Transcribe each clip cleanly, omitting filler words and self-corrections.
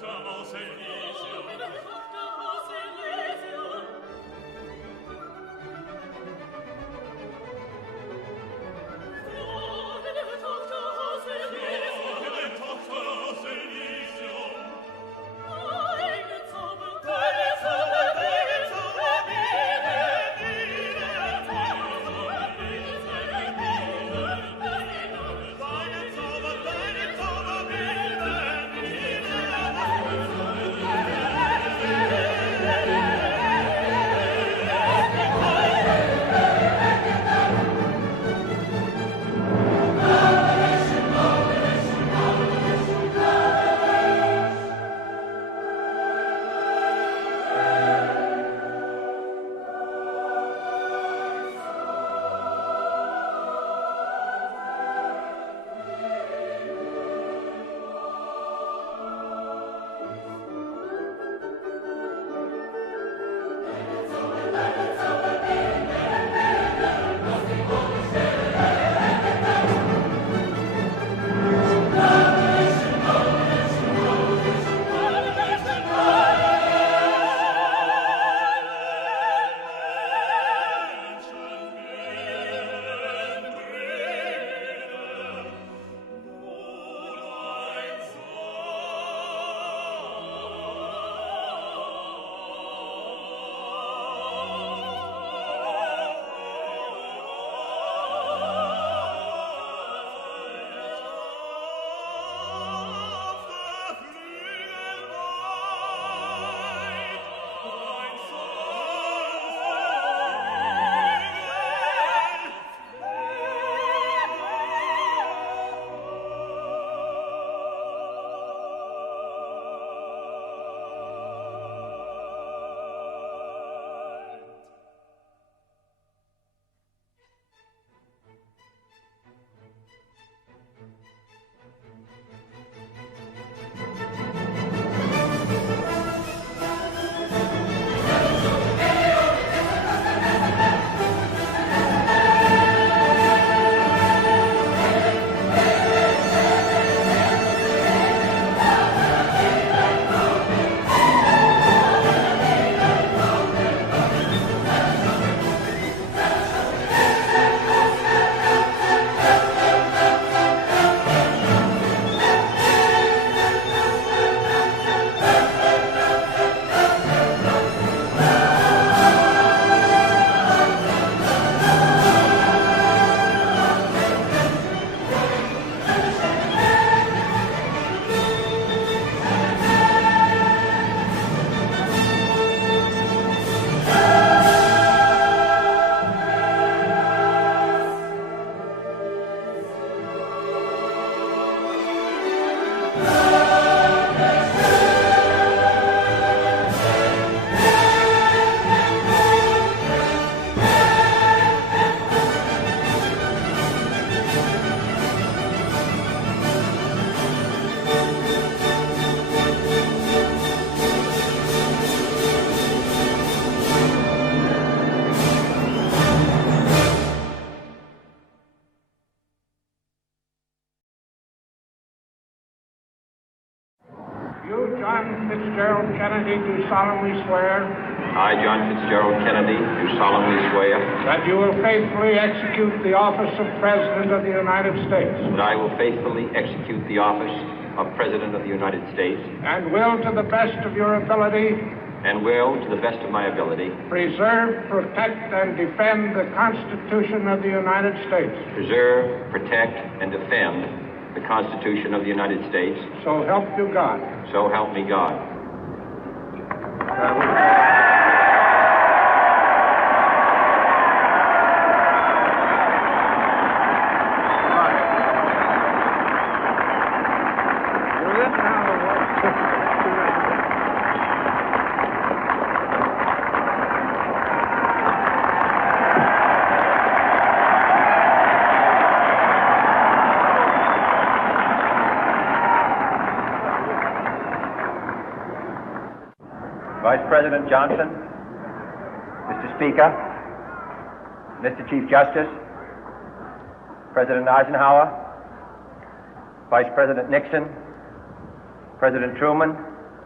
Fitzgerald Kennedy, do solemnly swear. I, John Fitzgerald Kennedy, do solemnly swear. That you will faithfully execute the office of President of the United States. That I will faithfully execute the office of President of the United States. And will, to the best of your ability. And will, to the best of my ability. Preserve, protect, and defend the Constitution of the United States. Preserve, protect, and defend the Constitution of the United States. So help you God. So help me God. Vice President Johnson, Mr. Speaker, Mr. Chief Justice, President Eisenhower, Vice President Nixon, President Truman,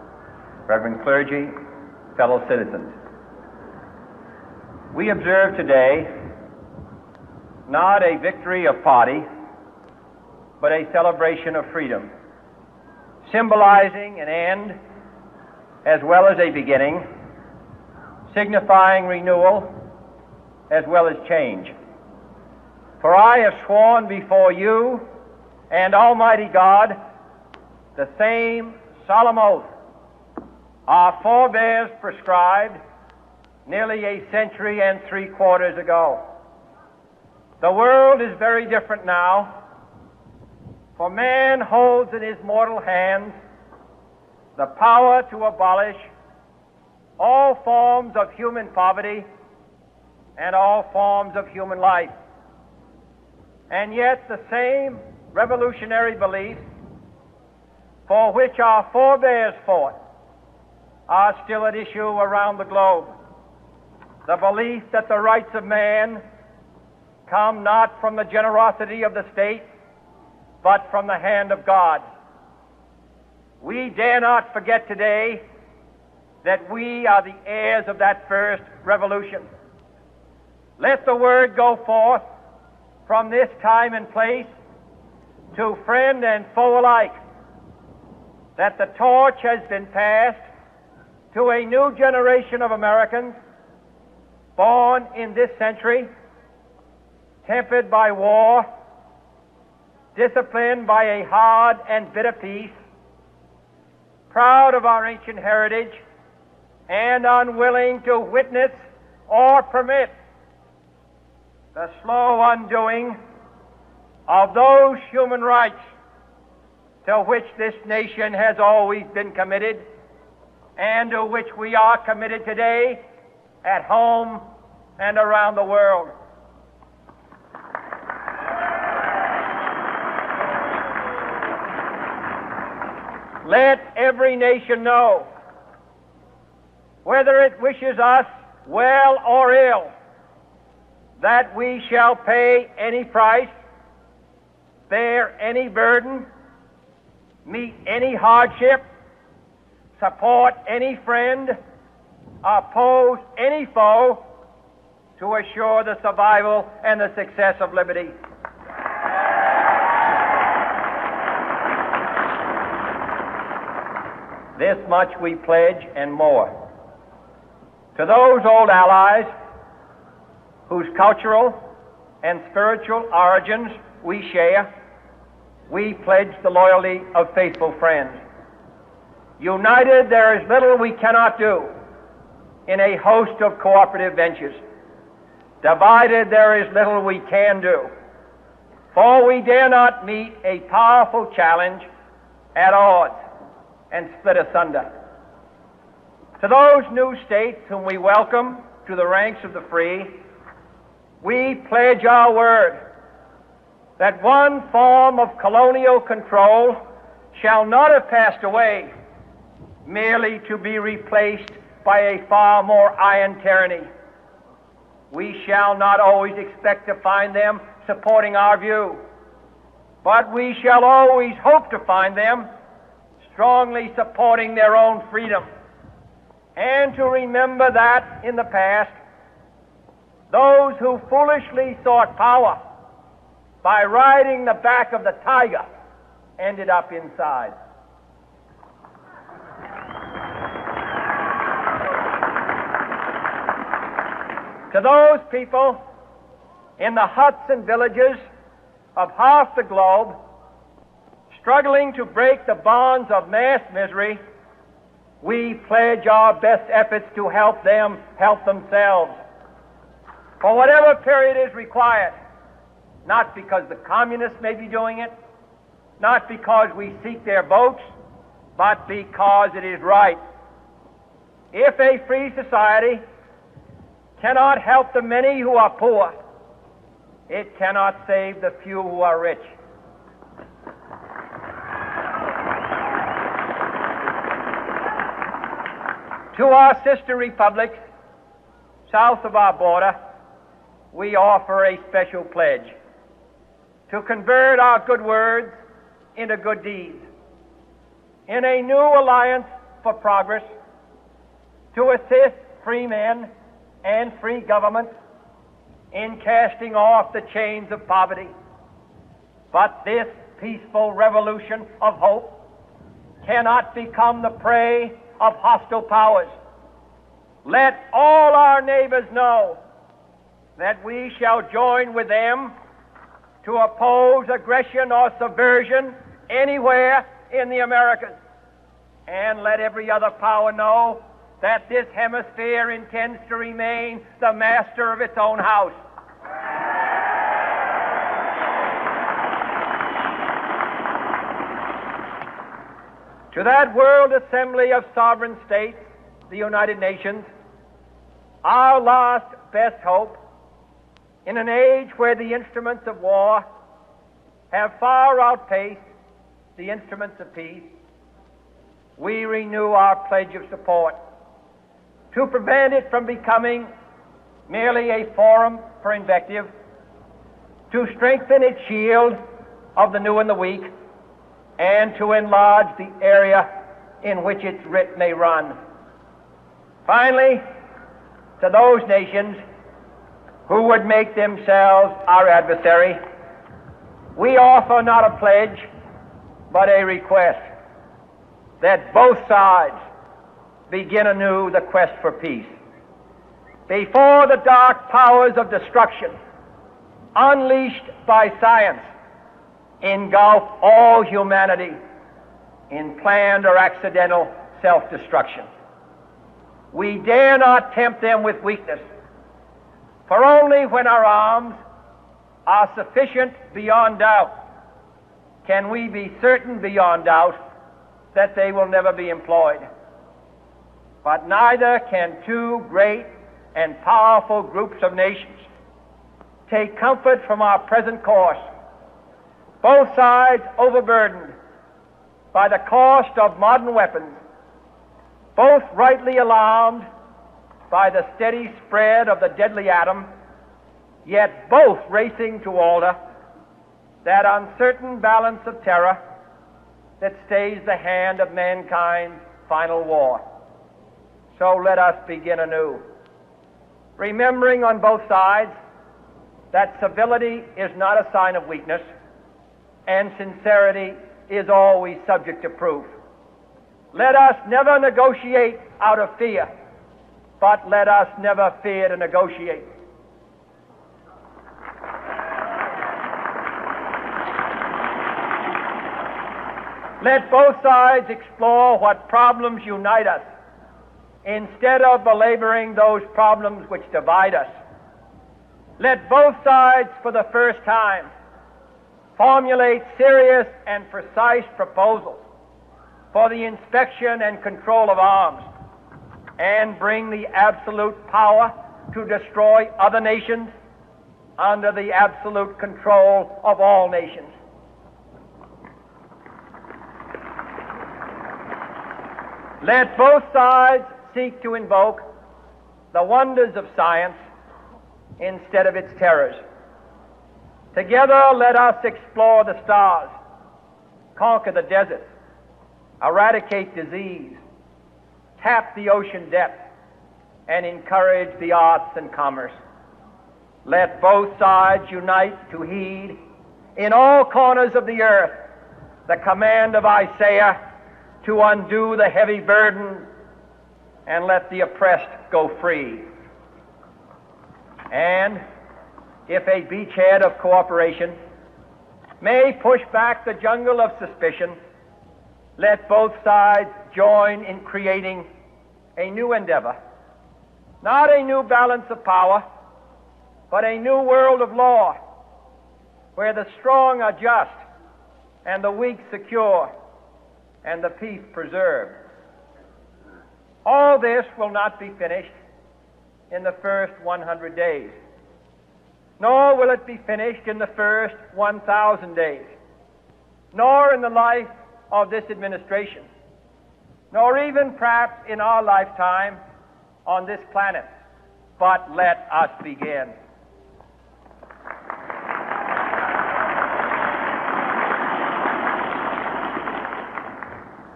Reverend clergy, fellow citizens. We observe today not a victory of party, but a celebration of freedom, symbolizing an end as well as a beginning, signifying renewal as well as change. For I have sworn before you and Almighty God the same solemn oath our forebears prescribed nearly a century and 3/4 ago. The world is very different now, for man holds in his mortal hands the power to abolish all forms of human poverty and all forms of human life. And yet the same revolutionary beliefs for which our forebears fought are still at issue around the globe. The belief that the rights of man come not from the generosity of the state, but from the hand of God. We dare not forget today that we are the heirs of that first revolution. Let the word go forth from this time and place to friend and foe alike that the torch has been passed to a new generation of Americans born in this century, tempered by war, disciplined by a hard and bitter peace, proud of our ancient heritage, and unwilling to witness or permit the slow undoing of those human rights to which this nation has always been committed and to which we are committed today at home and around the world. Let every nation know, whether it wishes us well or ill, that we shall pay any price, bear any burden, meet any hardship, support any friend, oppose any foe to assure the survival and the success of liberty. This much we pledge and more. To those old allies whose cultural and spiritual origins we share, we pledge the loyalty of faithful friends. United, there is little we cannot do in a host of cooperative ventures. Divided, there is little we can do, for we dare not meet a powerful challenge at odds and split asunder. To those new states whom we welcome to the ranks of the free, we pledge our word that one form of colonial control shall not have passed away merely to be replaced by a far more iron tyranny. We shall not always expect to find them supporting our view, but we shall always hope to find them strongly supporting their own freedom, and to remember that in the past, those who foolishly sought power by riding the back of the tiger ended up inside. To those people in the huts and villages of half the globe struggling to break the bonds of mass misery, we pledge our best efforts to help them help themselves for whatever period is required, not because the communists may be doing it, not because we seek their votes, but because it is right. If a free society cannot help the many who are poor, it cannot save the few who are rich. To our sister republics south of our border, we offer a special pledge to convert our good words into good deeds in a new alliance for progress, to assist free men and free governments in casting off the chains of poverty. But this peaceful revolution of hope cannot become the prey of hostile powers. Let all our neighbors know that we shall join with them to oppose aggression or subversion anywhere in the Americas. And let every other power know that this hemisphere intends to remain the master of its own house. To that World Assembly of Sovereign States, the United Nations, our last best hope, in an age where the instruments of war have far outpaced the instruments of peace, we renew our pledge of support to prevent it from becoming merely a forum for invective, to strengthen its shield of the new and the weak, and to enlarge the area in which its writ may run. Finally, to those nations who would make themselves our adversary, we offer not a pledge, but a request that both sides begin anew the quest for peace. Before the dark powers of destruction, unleashed by science, engulf all humanity in planned or accidental self-destruction, we dare not tempt them with weakness, for only when our arms are sufficient beyond doubt can we be certain beyond doubt that they will never be employed. But neither can two great and powerful groups of nations take comfort from our present course, both sides overburdened by the cost of modern weapons, both rightly alarmed by the steady spread of the deadly atom, yet both racing to alter that uncertain balance of terror that stays the hand of mankind's final war. So let us begin anew, remembering on both sides that civility is not a sign of weakness, and sincerity is always subject to proof. Let us never negotiate out of fear, but let us never fear to negotiate. Let both sides explore what problems unite us, instead of belaboring those problems which divide us. Let both sides, for the first time, formulate serious and precise proposals for the inspection and control of arms, and bring the absolute power to destroy other nations under the absolute control of all nations. Let both sides seek to invoke the wonders of science instead of its terrors. Together, let us explore the stars, conquer the deserts, eradicate disease, tap the ocean depths, and encourage the arts and commerce. Let both sides unite to heed in all corners of the earth the command of Isaiah to undo the heavy burden and let the oppressed go free. And if a beachhead of cooperation may push back the jungle of suspicion, let both sides join in creating a new endeavor, not a new balance of power, but a new world of law, where the strong are just and the weak secure and the peace preserved. All this will not be finished in the first 100 days, nor will it be finished in the first 1,000 days, nor in the life of this administration, nor even perhaps in our lifetime on this planet. But let us begin.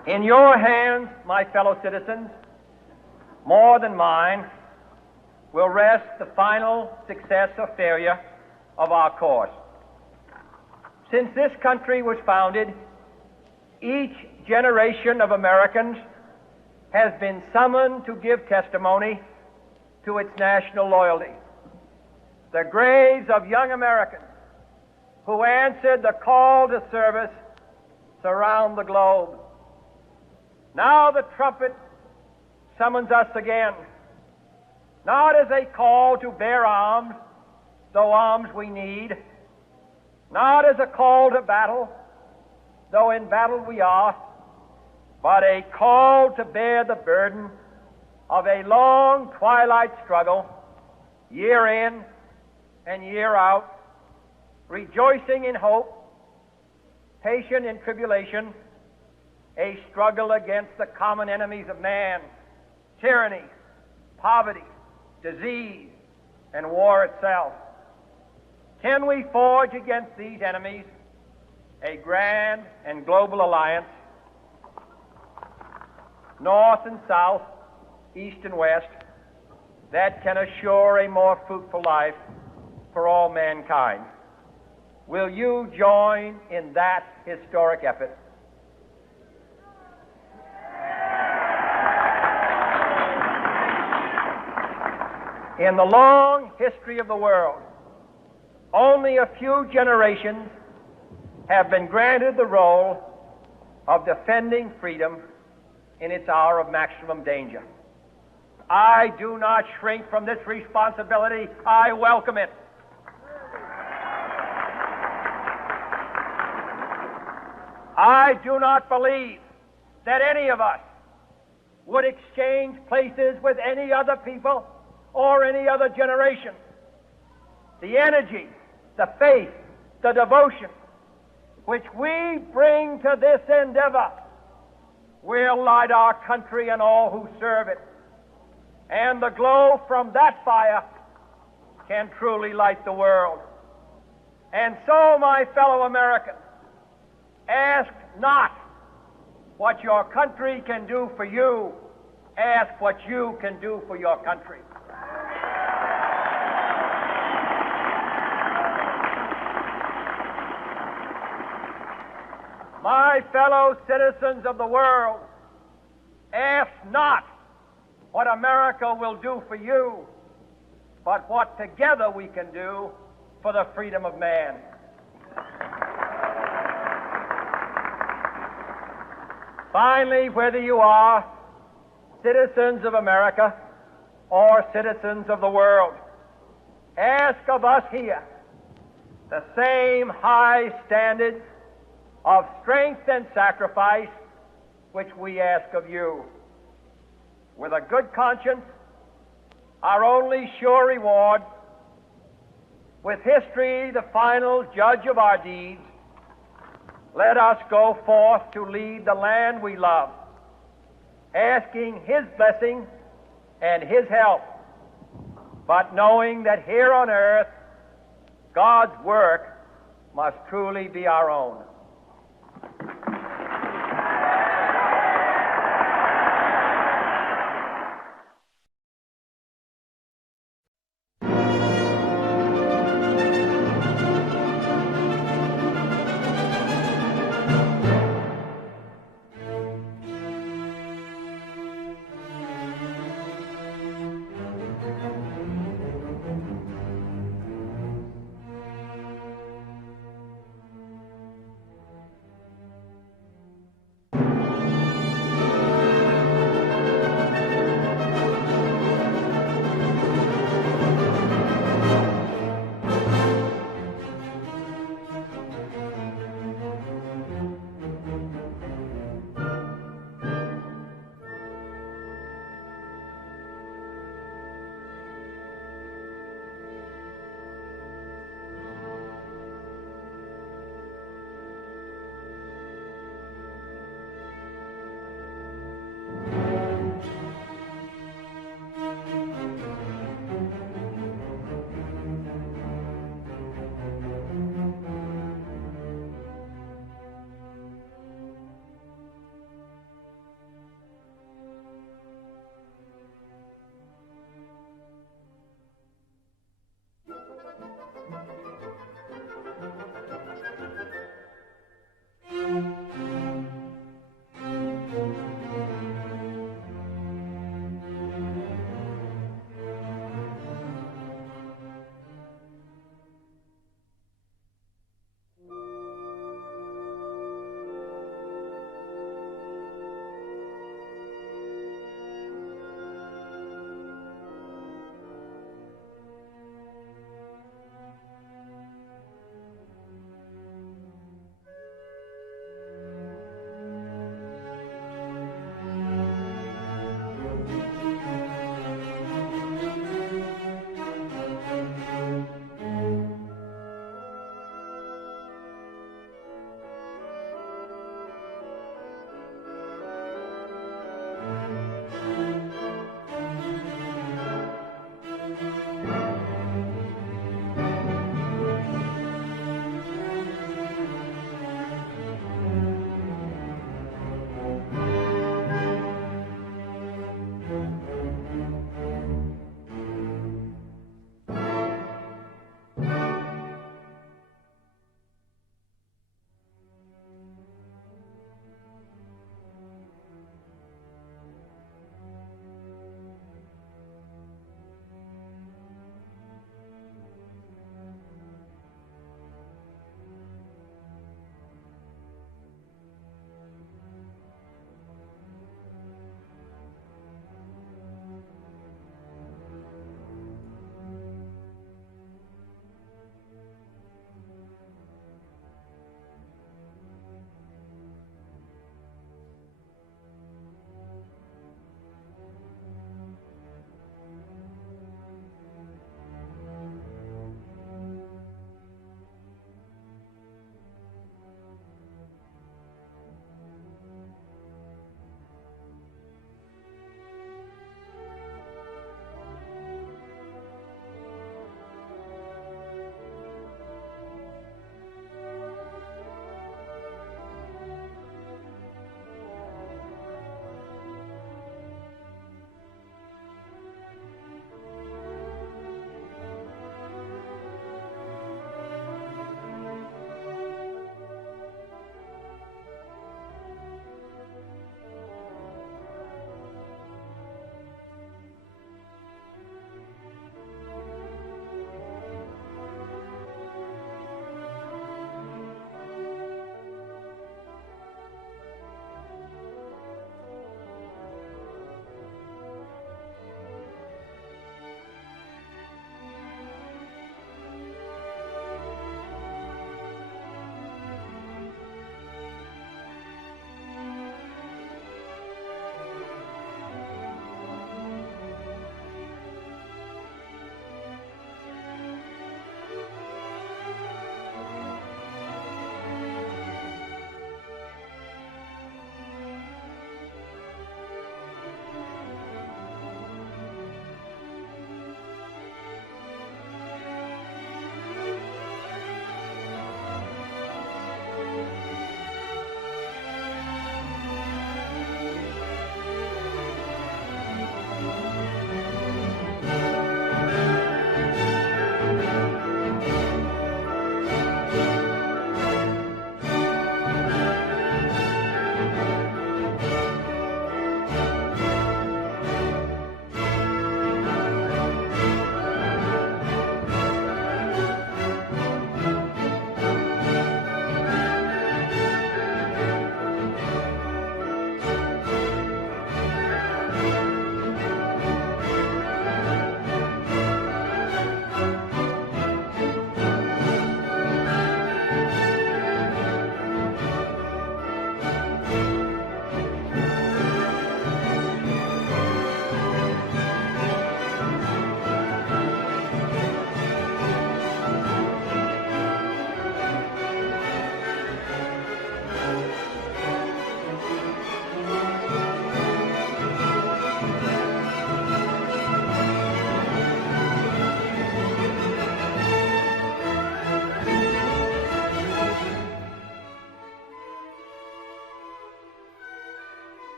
In your hands, my fellow citizens, more than mine, will rest the final success or failure of our course. Since this country was founded, each generation of Americans has been summoned to give testimony to its national loyalty. The graves of young Americans who answered the call to service surround the globe. Now the trumpet summons us again, not as a call to bear arms, though arms we need, not as a call to battle, though in battle we are, but a call to bear the burden of a long twilight struggle, year in and year out, rejoicing in hope, patient in tribulation, a struggle against the common enemies of man, tyranny, poverty, disease, and war itself. Can we forge against these enemies a grand and global alliance, north and south, east and west, that can assure a more fruitful life for all mankind? Will you join in that historic effort? In the long history of the world, only a few generations have been granted the role of defending freedom in its hour of maximum danger. I do not shrink from this responsibility. I welcome it. I do not believe that any of us would exchange places with any other people or any other generation. The energy, the faith, the devotion which we bring to this endeavor will light our country and all who serve it. And the glow from that fire can truly light the world. And so, my fellow Americans, ask not what your country can do for you. Ask what you can do for your country. My fellow citizens of the world, ask not what America will do for you, but what together we can do for the freedom of man. Finally, whether you are citizens of America or citizens of the world, ask of us here the same high standards of strength and sacrifice which we ask of you. With a good conscience, our only sure reward, with history the final judge of our deeds, let us go forth to lead the land we love, asking His blessing and His help, but knowing that here on earth God's work must truly be our own.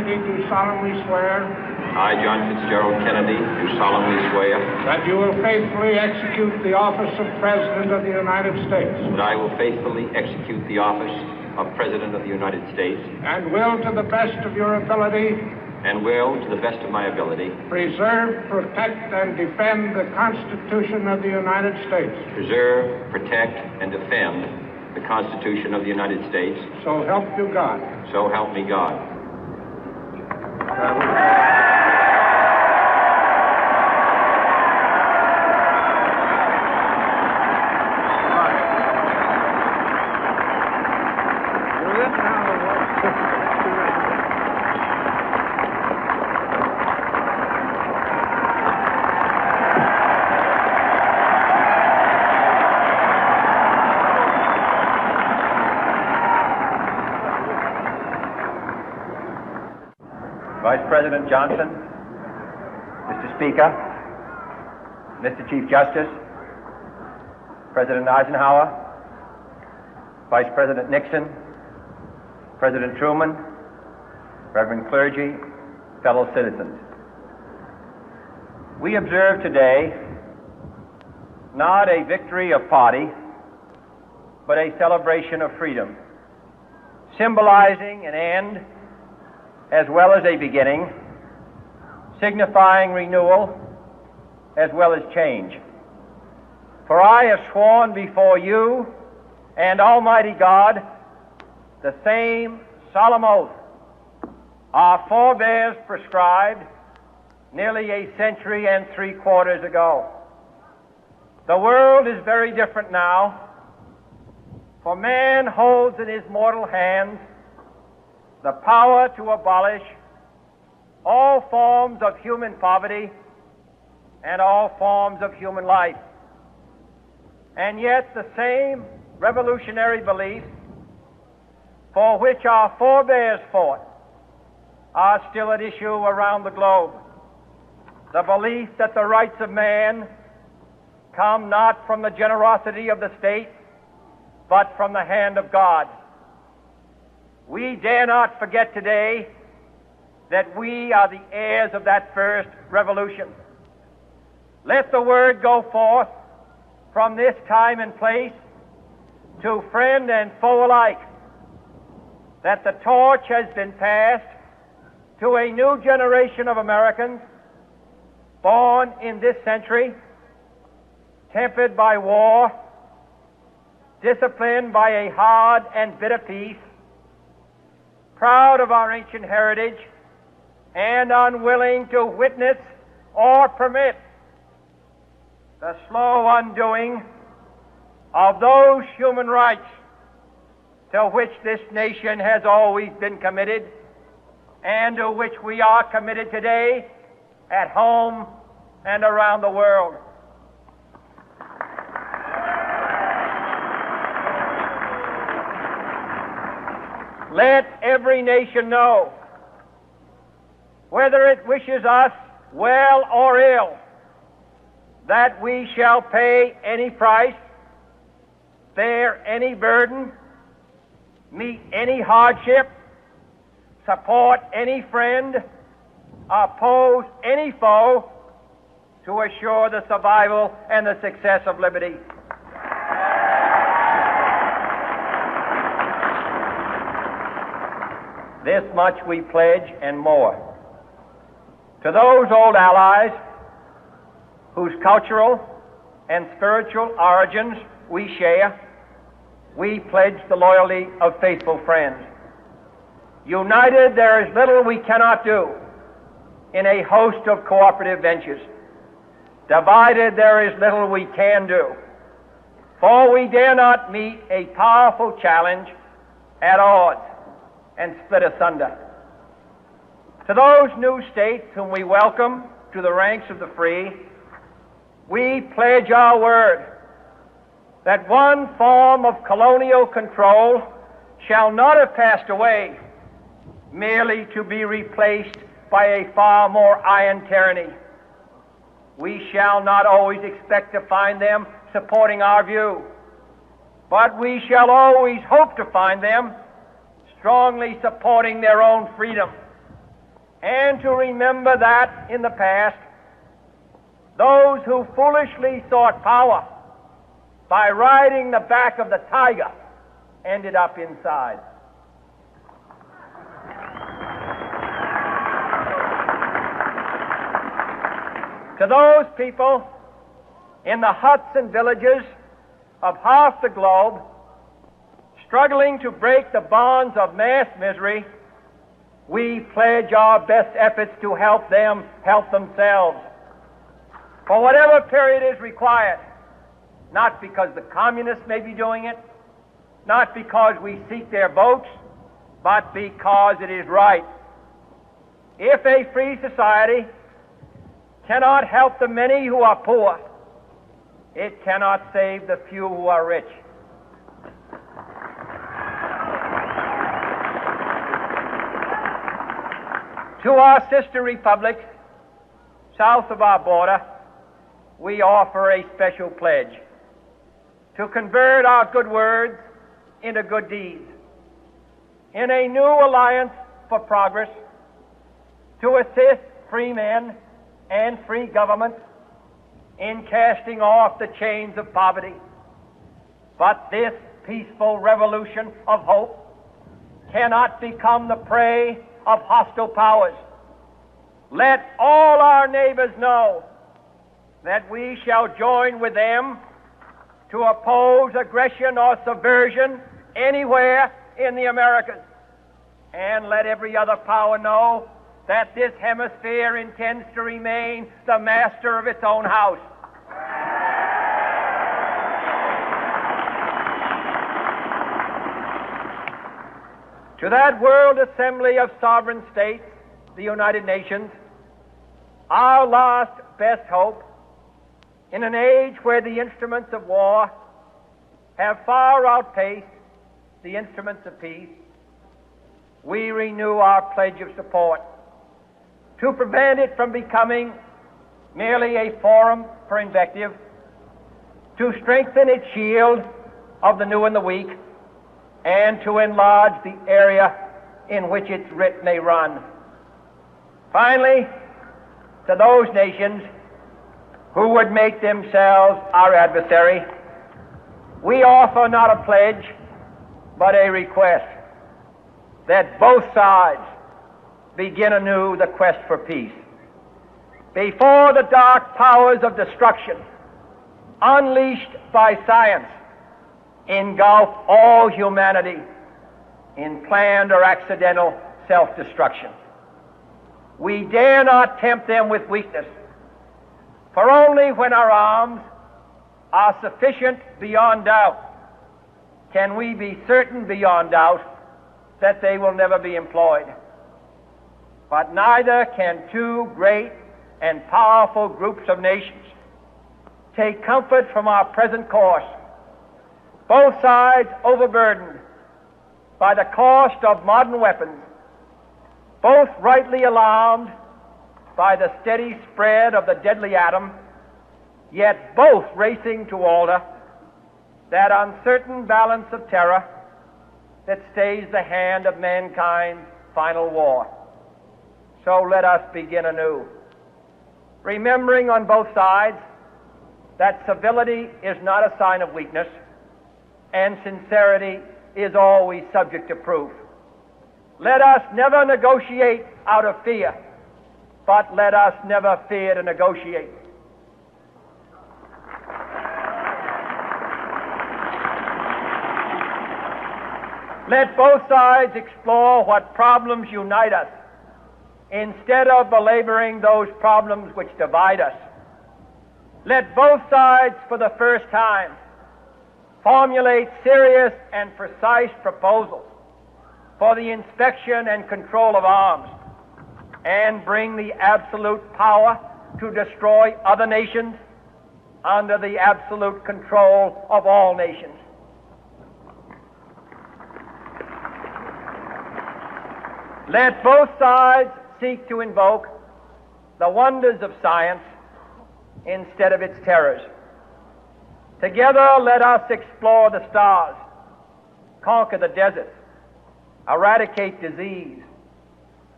Kennedy, do solemnly swear I, John Fitzgerald Kennedy, do solemnly swear that you will faithfully execute the office of President of the United States that I will faithfully execute the office of President of the United States and will, to the best of your ability, and will, to the best of my ability, preserve, protect, and defend the Constitution of the United States. preserve, protect, and defend the Constitution of the United States. So help you God. So help me God. Vice President Johnson, Mr. Speaker, Mr. Chief Justice, President Eisenhower, Vice President Nixon, President Truman, Reverend clergy, fellow citizens. We observe today not a victory of party, but a celebration of freedom, symbolizing an end as well as a beginning, signifying renewal as well as change. For I have sworn before you and Almighty God the same solemn oath our forebears prescribed nearly a century and 3/4 ago. The world is very different now, for man holds in his mortal hands the power to abolish all forms of human poverty and all forms of human life. And yet the same revolutionary beliefs for which our forebears fought are still at issue around the globe. The belief that the rights of man come not from the generosity of the state, but from the hand of God. We dare not forget today that we are the heirs of that first revolution. Let the word go forth from this time and place to friend and foe alike that the torch has been passed to a new generation of Americans born in this century, tempered by war, disciplined by a hard and bitter peace, proud of our ancient heritage, and unwilling to witness or permit the slow undoing of those human rights to which this nation has always been committed and to which we are committed today at home and around the world. Let every nation know, whether it wishes us well or ill, that we shall pay any price, bear any burden, meet any hardship, support any friend, oppose any foe to assure the survival and the success of liberty. This much we pledge and more. To those old allies whose cultural and spiritual origins we share, we pledge the loyalty of faithful friends. United, there is little we cannot do in a host of cooperative ventures. Divided, there is little we can do, for we dare not meet a powerful challenge at odds and split asunder. To those new states whom we welcome to the ranks of the free, we pledge our word that one form of colonial control shall not have passed away merely to be replaced by a far more iron tyranny. We shall not always expect to find them supporting our view, but we shall always hope to find them strongly supporting their own freedom and to remember that in the past, those who foolishly sought power by riding the back of the tiger ended up inside. To those people in the huts and villages of half the globe struggling to break the bonds of mass misery, we pledge our best efforts to help them help themselves for whatever period is required, not because the communists may be doing it, not because we seek their votes, but because it is right. If a free society cannot help the many who are poor, it cannot save the few who are rich. To our sister republics south of our border, we offer a special pledge to convert our good words into good deeds, in a new alliance for progress, to assist free men and free governments in casting off the chains of poverty. But this peaceful revolution of hope cannot become the prey of hostile powers. Let all our neighbors know that we shall join with them to oppose aggression or subversion anywhere in the Americas. And let every other power know that this hemisphere intends to remain the master of its own house. To that World Assembly of Sovereign States, the United Nations, our last best hope, in an age where the instruments of war have far outpaced the instruments of peace, we renew our pledge of support to prevent it from becoming merely a forum for invective, to strengthen its shield of the new and the weak, and to enlarge the area in which its writ may run. Finally, to those nations who would make themselves our adversary, we offer not a pledge, but a request that both sides begin anew the quest for peace. Before the dark powers of destruction, unleashed by science, engulf all humanity in planned or accidental self-destruction, we dare not tempt them with weakness, for only when our arms are sufficient beyond doubt can we be certain beyond doubt that they will never be employed. But neither can two great and powerful groups of nations take comfort from our present course, both sides overburdened by the cost of modern weapons, both rightly alarmed by the steady spread of the deadly atom, yet both racing to alter that uncertain balance of terror that stays the hand of mankind's final war. So let us begin anew, remembering on both sides that civility is not a sign of weakness, and sincerity is always subject to proof. Let us never negotiate out of fear, but let us never fear to negotiate. Let both sides explore what problems unite us, instead of belaboring those problems which divide us. Let both sides, for the first time, formulate serious and precise proposals for the inspection and control of arms, and bring the absolute power to destroy other nations under the absolute control of all nations. Let both sides seek to invoke the wonders of science instead of its terrors. Together, let us explore the stars, conquer the deserts, eradicate disease,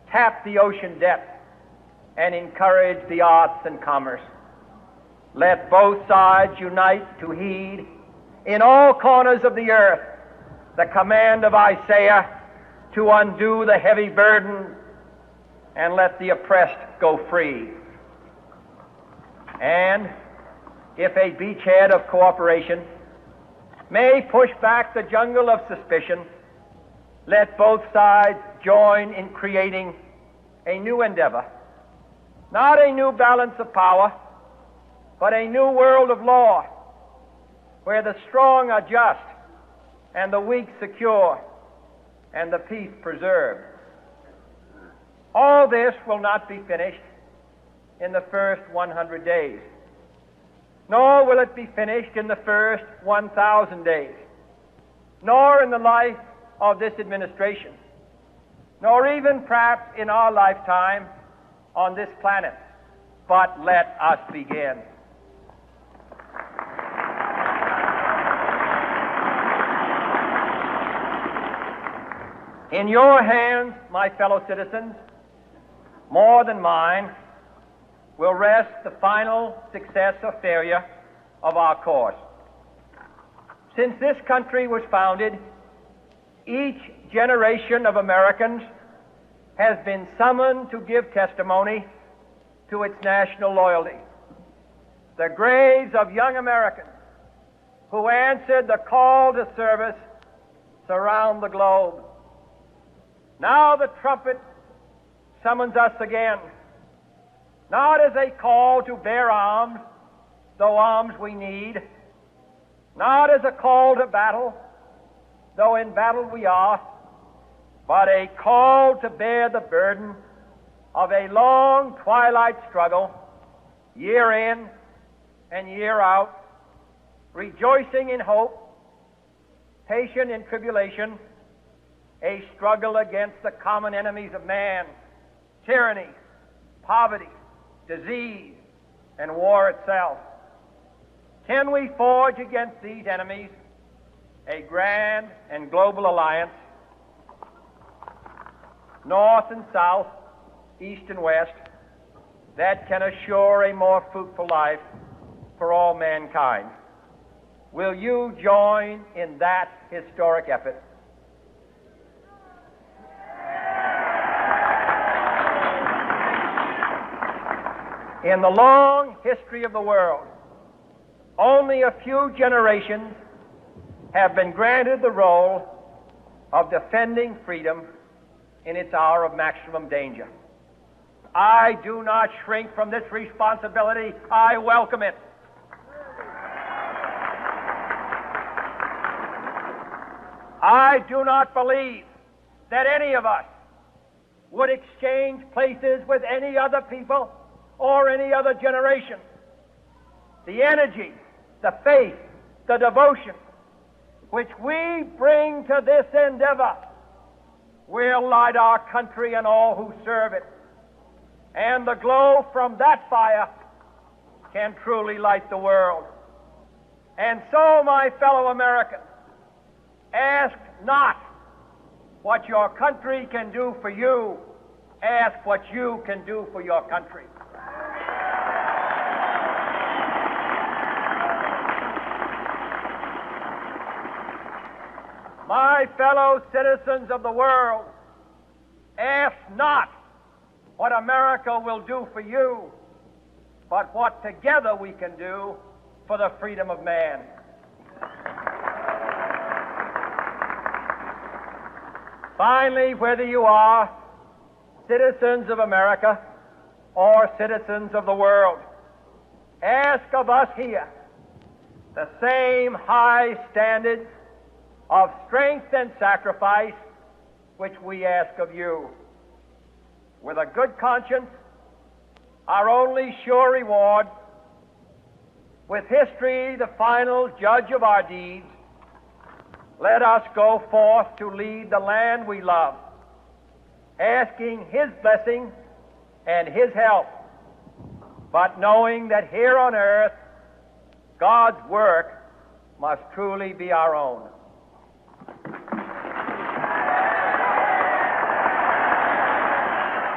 tap the ocean depth, and encourage the arts and commerce. Let both sides unite to heed in all corners of the earth the command of Isaiah to undo the heavy burden and let the oppressed go free. And if a beachhead of cooperation may push back the jungle of suspicion, let both sides join in creating a new endeavor, not a new balance of power, but a new world of law, where the strong are just and the weak secure and the peace preserved. All this will not be finished in the first 100 days, nor will it be finished in the first 1,000 days, nor in the life of this administration, nor even perhaps in our lifetime on this planet. But let us begin. In your hands, my fellow citizens, more than mine, will rest the final success or failure of our course. Since this country was founded, each generation of Americans has been summoned to give testimony to its national loyalty. The graves of young Americans who answered the call to service surround the globe. Now the trumpet summons us again, not as a call to bear arms, though arms we need, not as a call to battle, though in battle we are, but a call to bear the burden of a long twilight struggle, year in and year out, rejoicing in hope, patient in tribulation, a struggle against the common enemies of man, tyranny, poverty, disease, and war itself. Can we forge against these enemies a grand and global alliance, north and south, east and west, that can assure a more fruitful life for all mankind? Will you join in that historic effort? In the long history of the world, only a few generations have been granted the role of defending freedom in its hour of maximum danger. I do not shrink from this responsibility. I welcome it. I do not believe that any of us would exchange places with any other people or any other generation. The energy, the faith, the devotion which we bring to this endeavor will light our country and all who serve it. And the glow from that fire can truly light the world. And so, my fellow Americans, ask not what your country can do for you, ask what you can do for your country. My fellow citizens of the world, ask not what America will do for you, but what together we can do for the freedom of man. Finally, whether you are citizens of America or citizens of the world, ask of us here the same high standards of strength and sacrifice which we ask of you. With a good conscience, our only sure reward, with history the final judge of our deeds, let us go forth to lead the land we love, asking His blessing and His help, but knowing that here on earth God's work must truly be our own.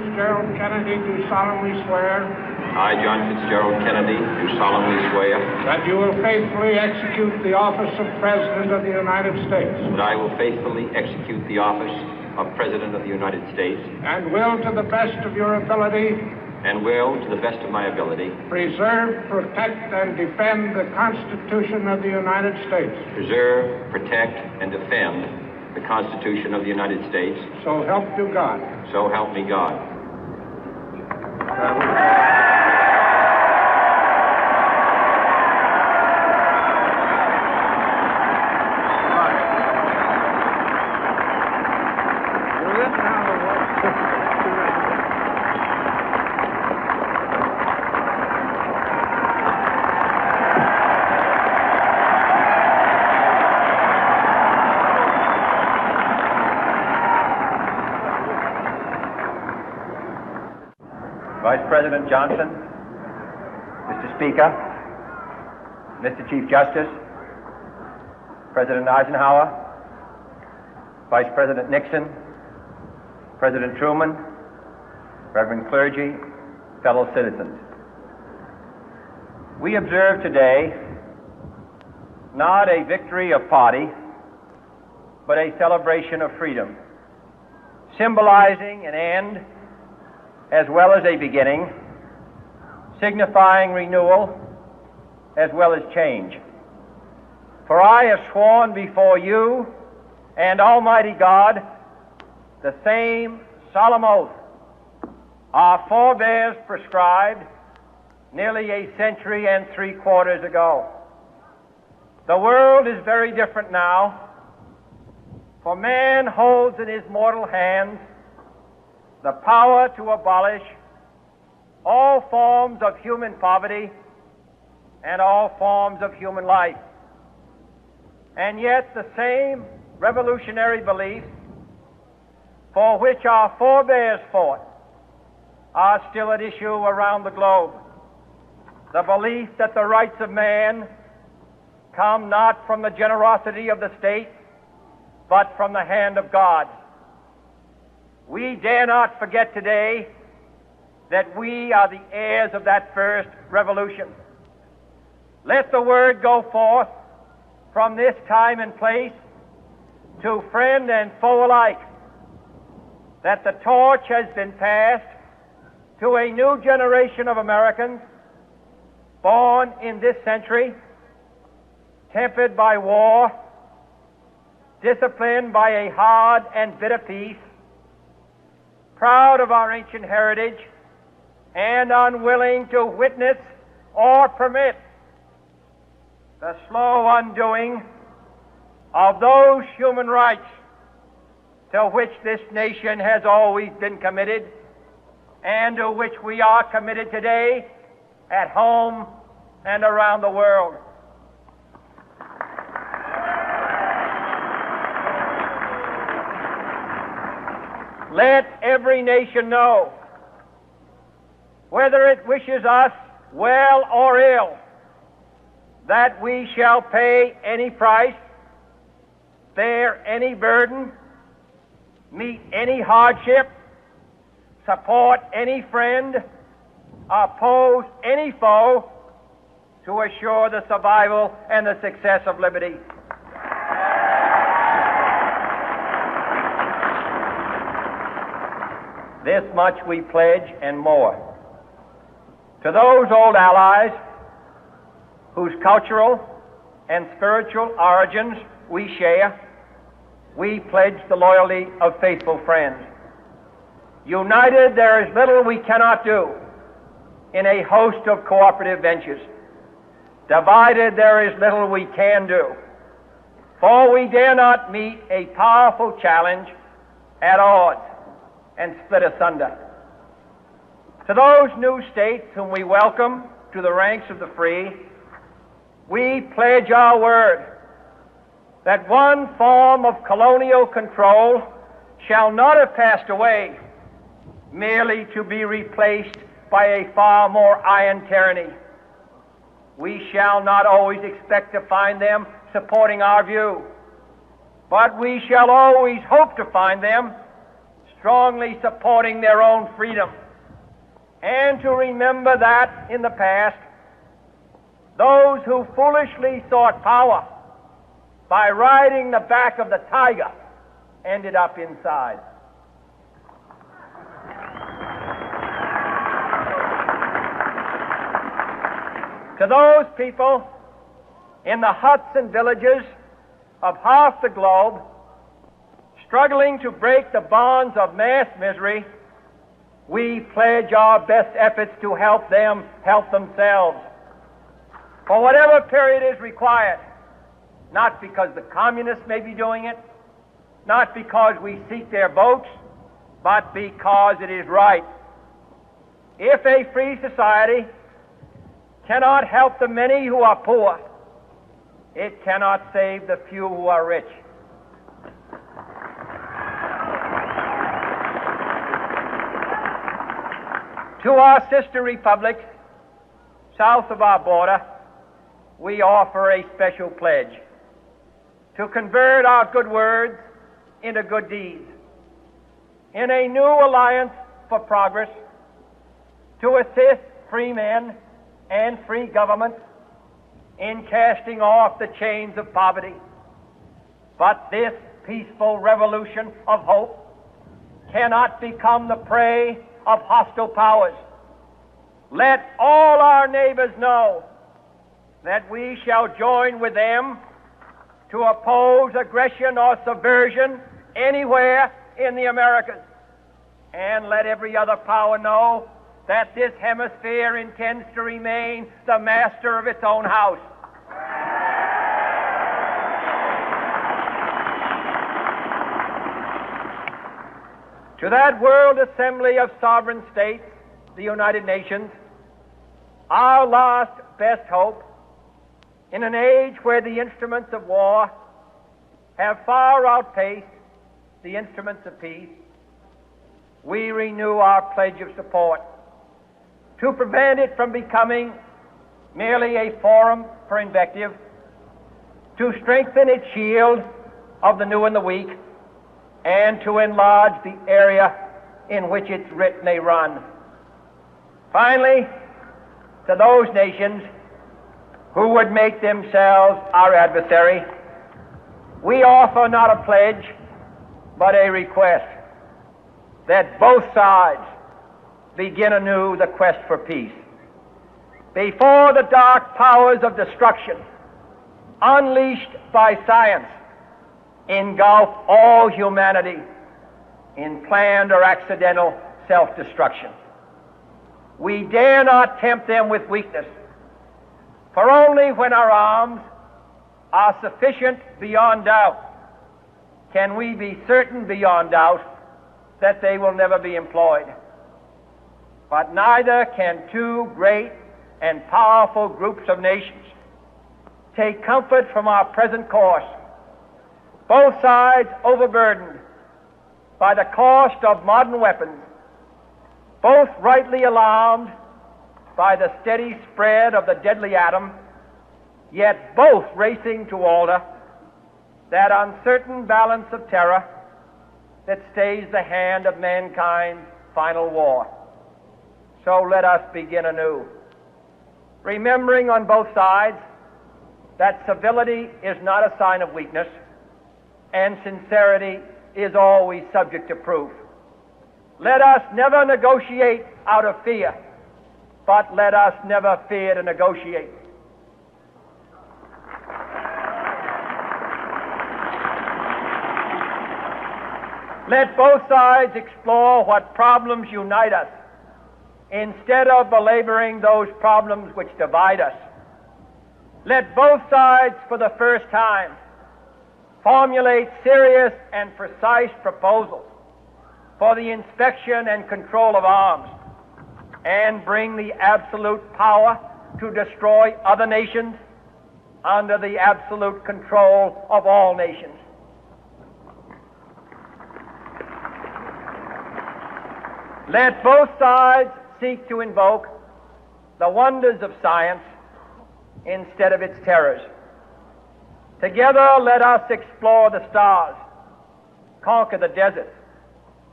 Fitzgerald Kennedy, do solemnly swear I, John Fitzgerald Kennedy, do solemnly swear that you will faithfully execute the office of President of the United States that I will faithfully execute the office of President of the United States and will, to the best of your ability, and will, to the best of my ability, preserve, protect, and defend the Constitution of the United States. preserve, protect, and defend the Constitution of the United States. So help you God. So help me God. Vice President Johnson, Mr. Speaker, Mr. Chief Justice, President Eisenhower, Vice President Nixon, President Truman, Reverend clergy, fellow citizens. We observe today not a victory of party, but a celebration of freedom, symbolizing an end as well as a beginning, signifying renewal as well as change. For I have sworn before you and Almighty God the same solemn oath our forebears prescribed nearly a century and 3/4 ago. The world is very different now, for man holds in his mortal hands the power to abolish all forms of human poverty and all forms of human life. And yet the same revolutionary beliefs for which our forebears fought are still at issue around the globe. The belief that the rights of man come not from the generosity of the state, but from the hand of God. We dare not forget today that we are the heirs of that first revolution. Let the word go forth from this time and place to friend and foe alike that the torch has been passed to a new generation of Americans born in this century, tempered by war, disciplined by a hard and bitter peace, proud of our ancient heritage, and unwilling to witness or permit the slow undoing of those human rights to which this nation has always been committed and to which we are committed today at home and around the world. Let every nation know, whether it wishes us well or ill, that we shall pay any price, bear any burden, meet any hardship, support any friend, oppose any foe to assure the survival and the success of liberty. This much we pledge and more. To those old allies whose cultural and spiritual origins we share, we pledge the loyalty of faithful friends. United, there is little we cannot do in a host of cooperative ventures. Divided, there is little we can do, for we dare not meet a powerful challenge at odds and split asunder. To those new states whom we welcome to the ranks of the free, we pledge our word that one form of colonial control shall not have passed away merely to be replaced by a far more iron tyranny. We shall not always expect to find them supporting our view, but we shall always hope to find them strongly supporting their own freedom, and to remember that in the past, those who foolishly sought power by riding the back of the tiger ended up inside. To those people in the huts and villages of half the globe struggling to break the bonds of mass misery, we pledge our best efforts to help them help themselves for whatever period is required, not because the communists may be doing it, not because we seek their votes, but because it is right. If a free society cannot help the many who are poor, it cannot save the few who are rich. To our sister republics south of our border, we offer a special pledge to convert our good words into good deeds, in a new alliance for progress, to assist free men and free governments in casting off the chains of poverty. But this peaceful revolution of hope cannot become the prey of hostile powers. Let all our neighbors know that we shall join with them to oppose aggression or subversion anywhere in the Americas. And let every other power know that this hemisphere intends to remain the master of its own house. To that world assembly of sovereign states, the United Nations, our last best hope, in an age where the instruments of war have far outpaced the instruments of peace, we renew our pledge of support to prevent it from becoming merely a forum for invective, to strengthen its shield of the new and the weak, and to enlarge the area in which its writ may run. Finally, to those nations who would make themselves our adversary, we offer not a pledge, but a request that both sides begin anew the quest for peace. Before the dark powers of destruction, unleashed by science, engulf all humanity in planned or accidental self-destruction, we dare not tempt them with weakness, for only when our arms are sufficient beyond doubt can we be certain beyond doubt that they will never be employed. But neither can two great and powerful groups of nations take comfort from our present course, both sides overburdened by the cost of modern weapons, both rightly alarmed by the steady spread of the deadly atom, yet both racing to alter that uncertain balance of terror that stays the hand of mankind's final war. So let us begin anew, remembering on both sides that civility is not a sign of weakness, and sincerity is always subject to proof. Let us never negotiate out of fear, but let us never fear to negotiate. Let both sides explore what problems unite us, instead of belaboring those problems which divide us. Let both sides, for the first time, formulate serious and precise proposals for the inspection and control of arms, and bring the absolute power to destroy other nations under the absolute control of all nations. Let both sides seek to invoke the wonders of science instead of its terrors. Together let us explore the stars, conquer the deserts,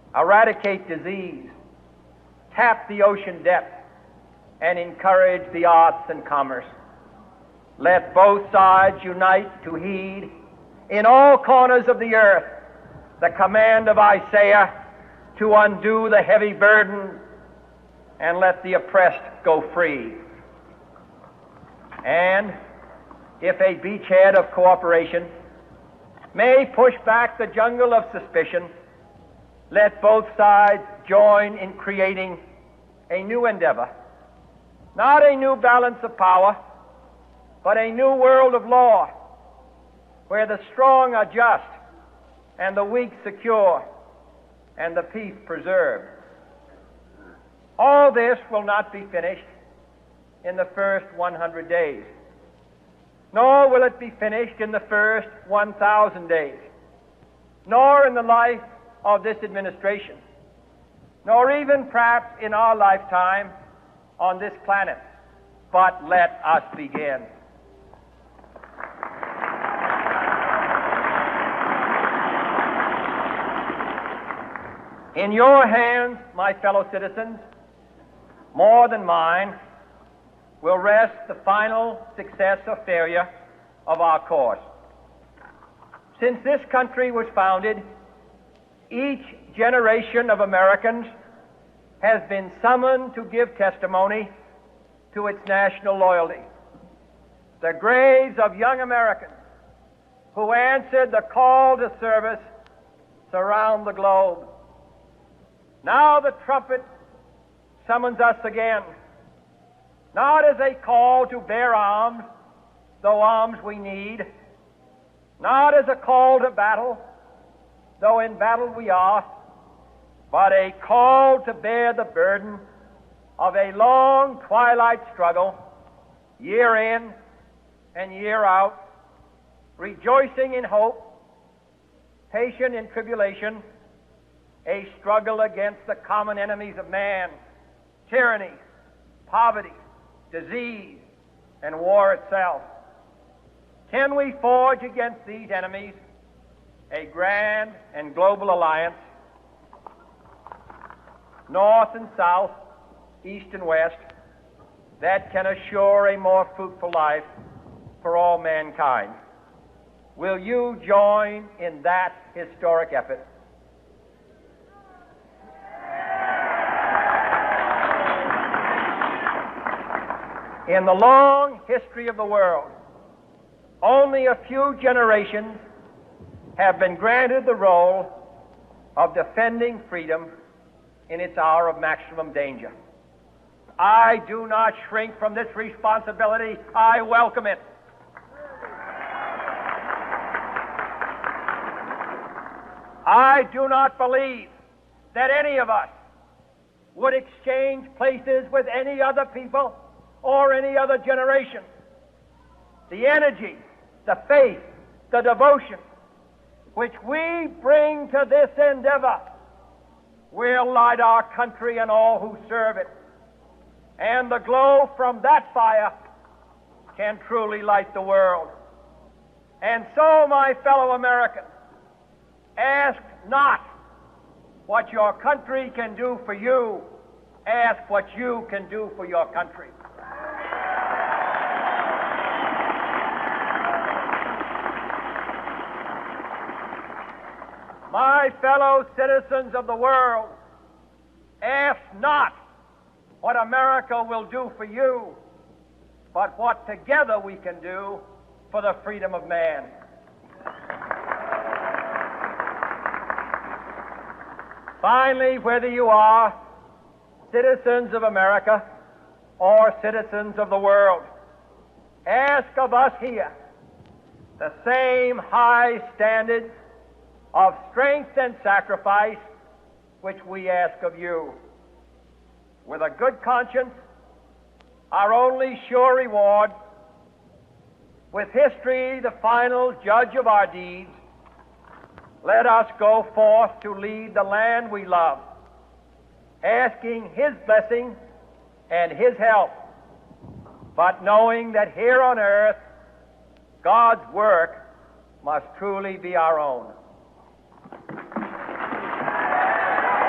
eradicate disease, tap the ocean depth, and encourage the arts and commerce. Let both sides unite to heed in all corners of the earth the command of Isaiah to undo the heavy burden and let the oppressed go free. And if a beachhead of cooperation may push back the jungle of suspicion, let both sides join in creating a new endeavor, not a new balance of power, but a new world of law, where the strong are just and the weak secure and the peace preserved. All this will not be finished in the first 100 days, nor will it be finished in the first 1,000 days, nor in the life of this administration, nor even perhaps in our lifetime on this planet. But let us begin. In your hands, my fellow citizens, more than mine, will rest the final success or failure of our course. Since this country was founded, each generation of Americans has been summoned to give testimony to its national loyalty. The graves of young Americans who answered the call to service surround the globe. Now the trumpet summons us again, not as a call to bear arms, though arms we need, not as a call to battle, though in battle we are, but a call to bear the burden of a long twilight struggle, year in and year out, rejoicing in hope, patient in tribulation, a struggle against the common enemies of man, tyranny, poverty, disease, and war itself. Can we forge against these enemies a grand and global alliance, north and south, east and west, that can assure a more fruitful life for all mankind? Will you join in that historic effort? In the long history of the world, only a few generations have been granted the role of defending freedom in its hour of maximum danger. I do not shrink from this responsibility. I welcome it. I do not believe that any of us would exchange places with any other people or any other generation. The energy, the faith, the devotion which we bring to this endeavor will light our country and all who serve it. And the glow from that fire can truly light the world. And so, my fellow Americans, ask not what your country can do for you, ask what you can do for your country. My fellow citizens of the world, ask not what America will do for you, but what together we can do for the freedom of man. Finally, whether you are citizens of America or citizens of the world, ask of us here the same high standards of strength and sacrifice which we ask of you. With a good conscience, our only sure reward, with history the final judge of our deeds, let us go forth to lead the land we love, asking His blessing and His help, but knowing that here on earth God's work must truly be our own.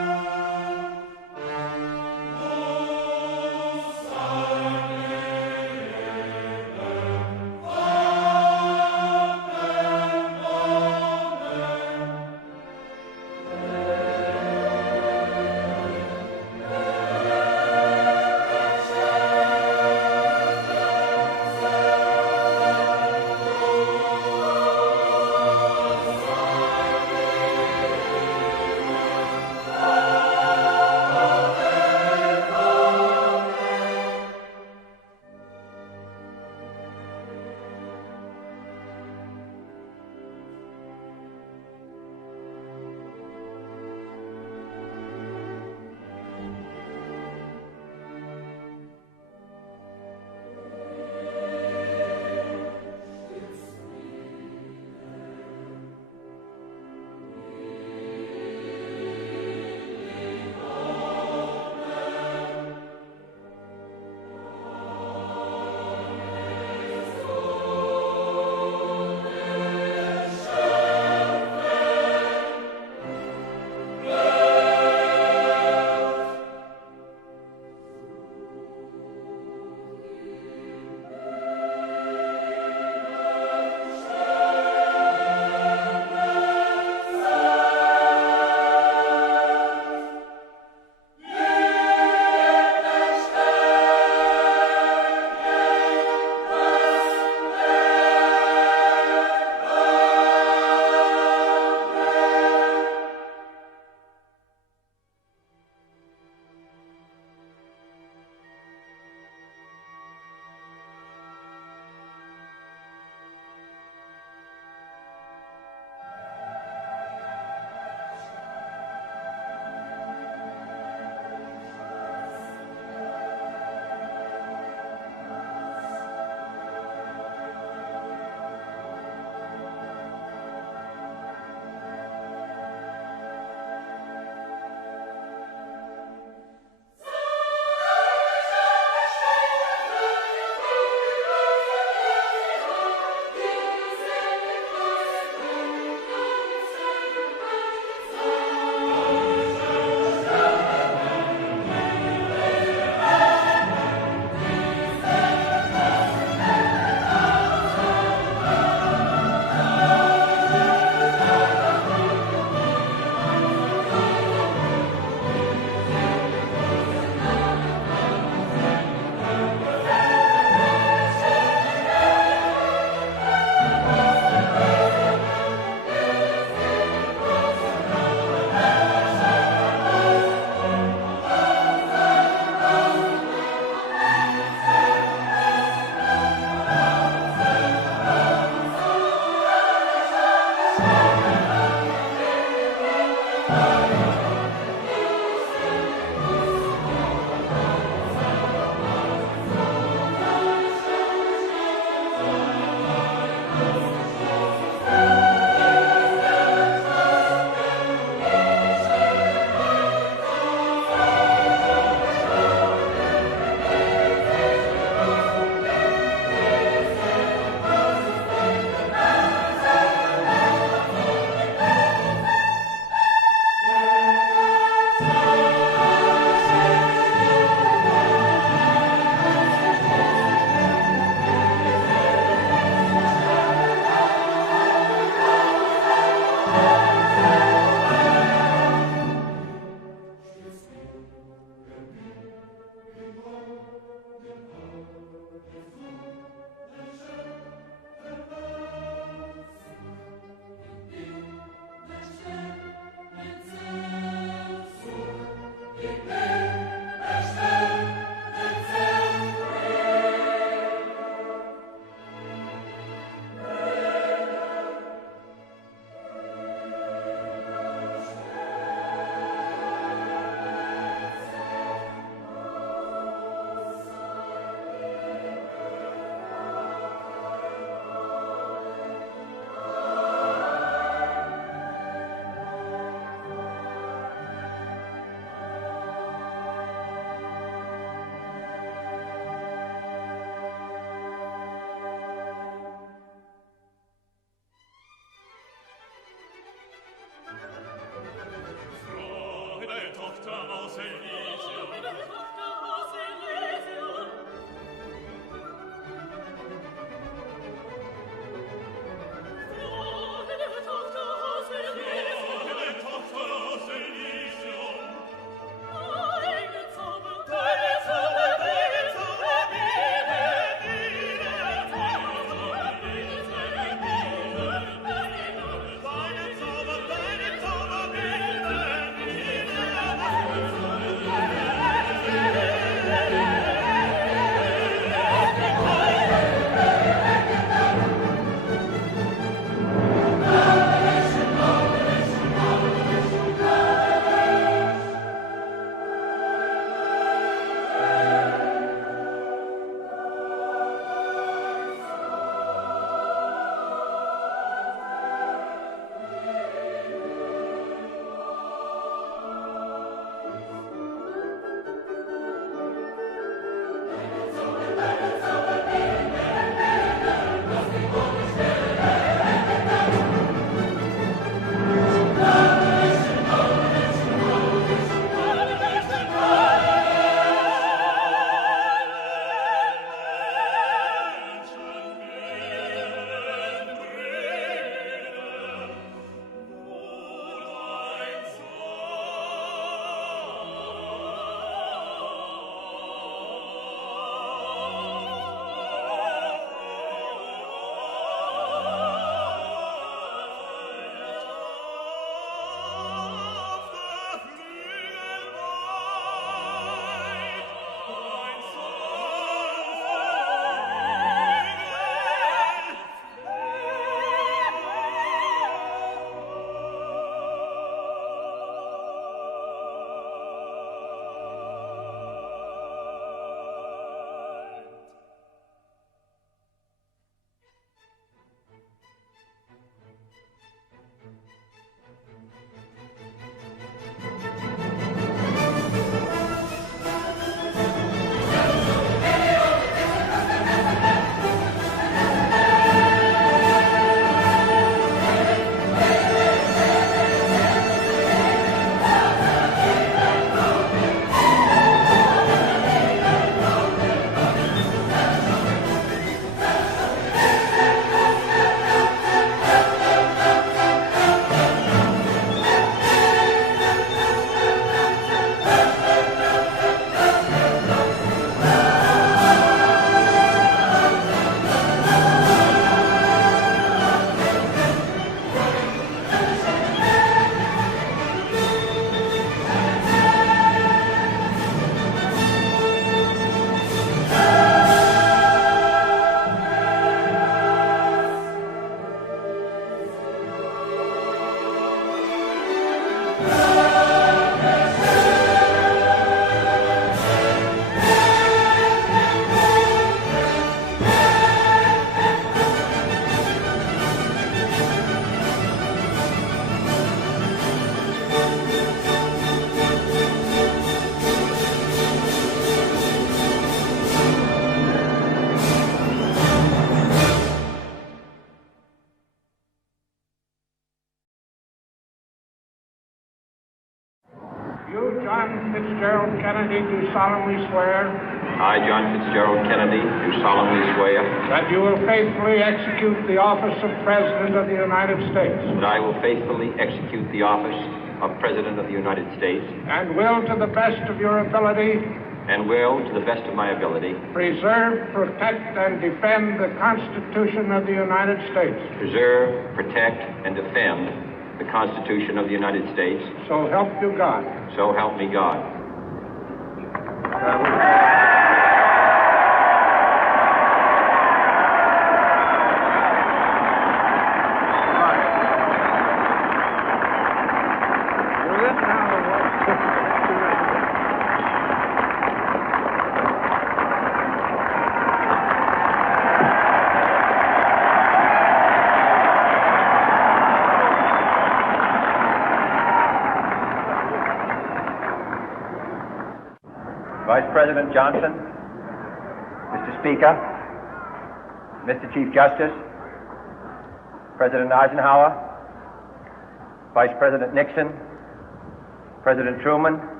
Fitzgerald Kennedy, do solemnly swear I, John Fitzgerald Kennedy, do solemnly swear that you will faithfully execute the office of President of the United States that I will faithfully execute the office of President of the United States and will, to the best of your ability, and will, to the best of my ability, preserve, protect, and defend the Constitution of the United States. preserve, protect, and defend the Constitution of the United States. So help you God. So help me God. Vice President Johnson, Mr. Speaker, Mr. Chief Justice, President Eisenhower, Vice President Nixon, President Truman,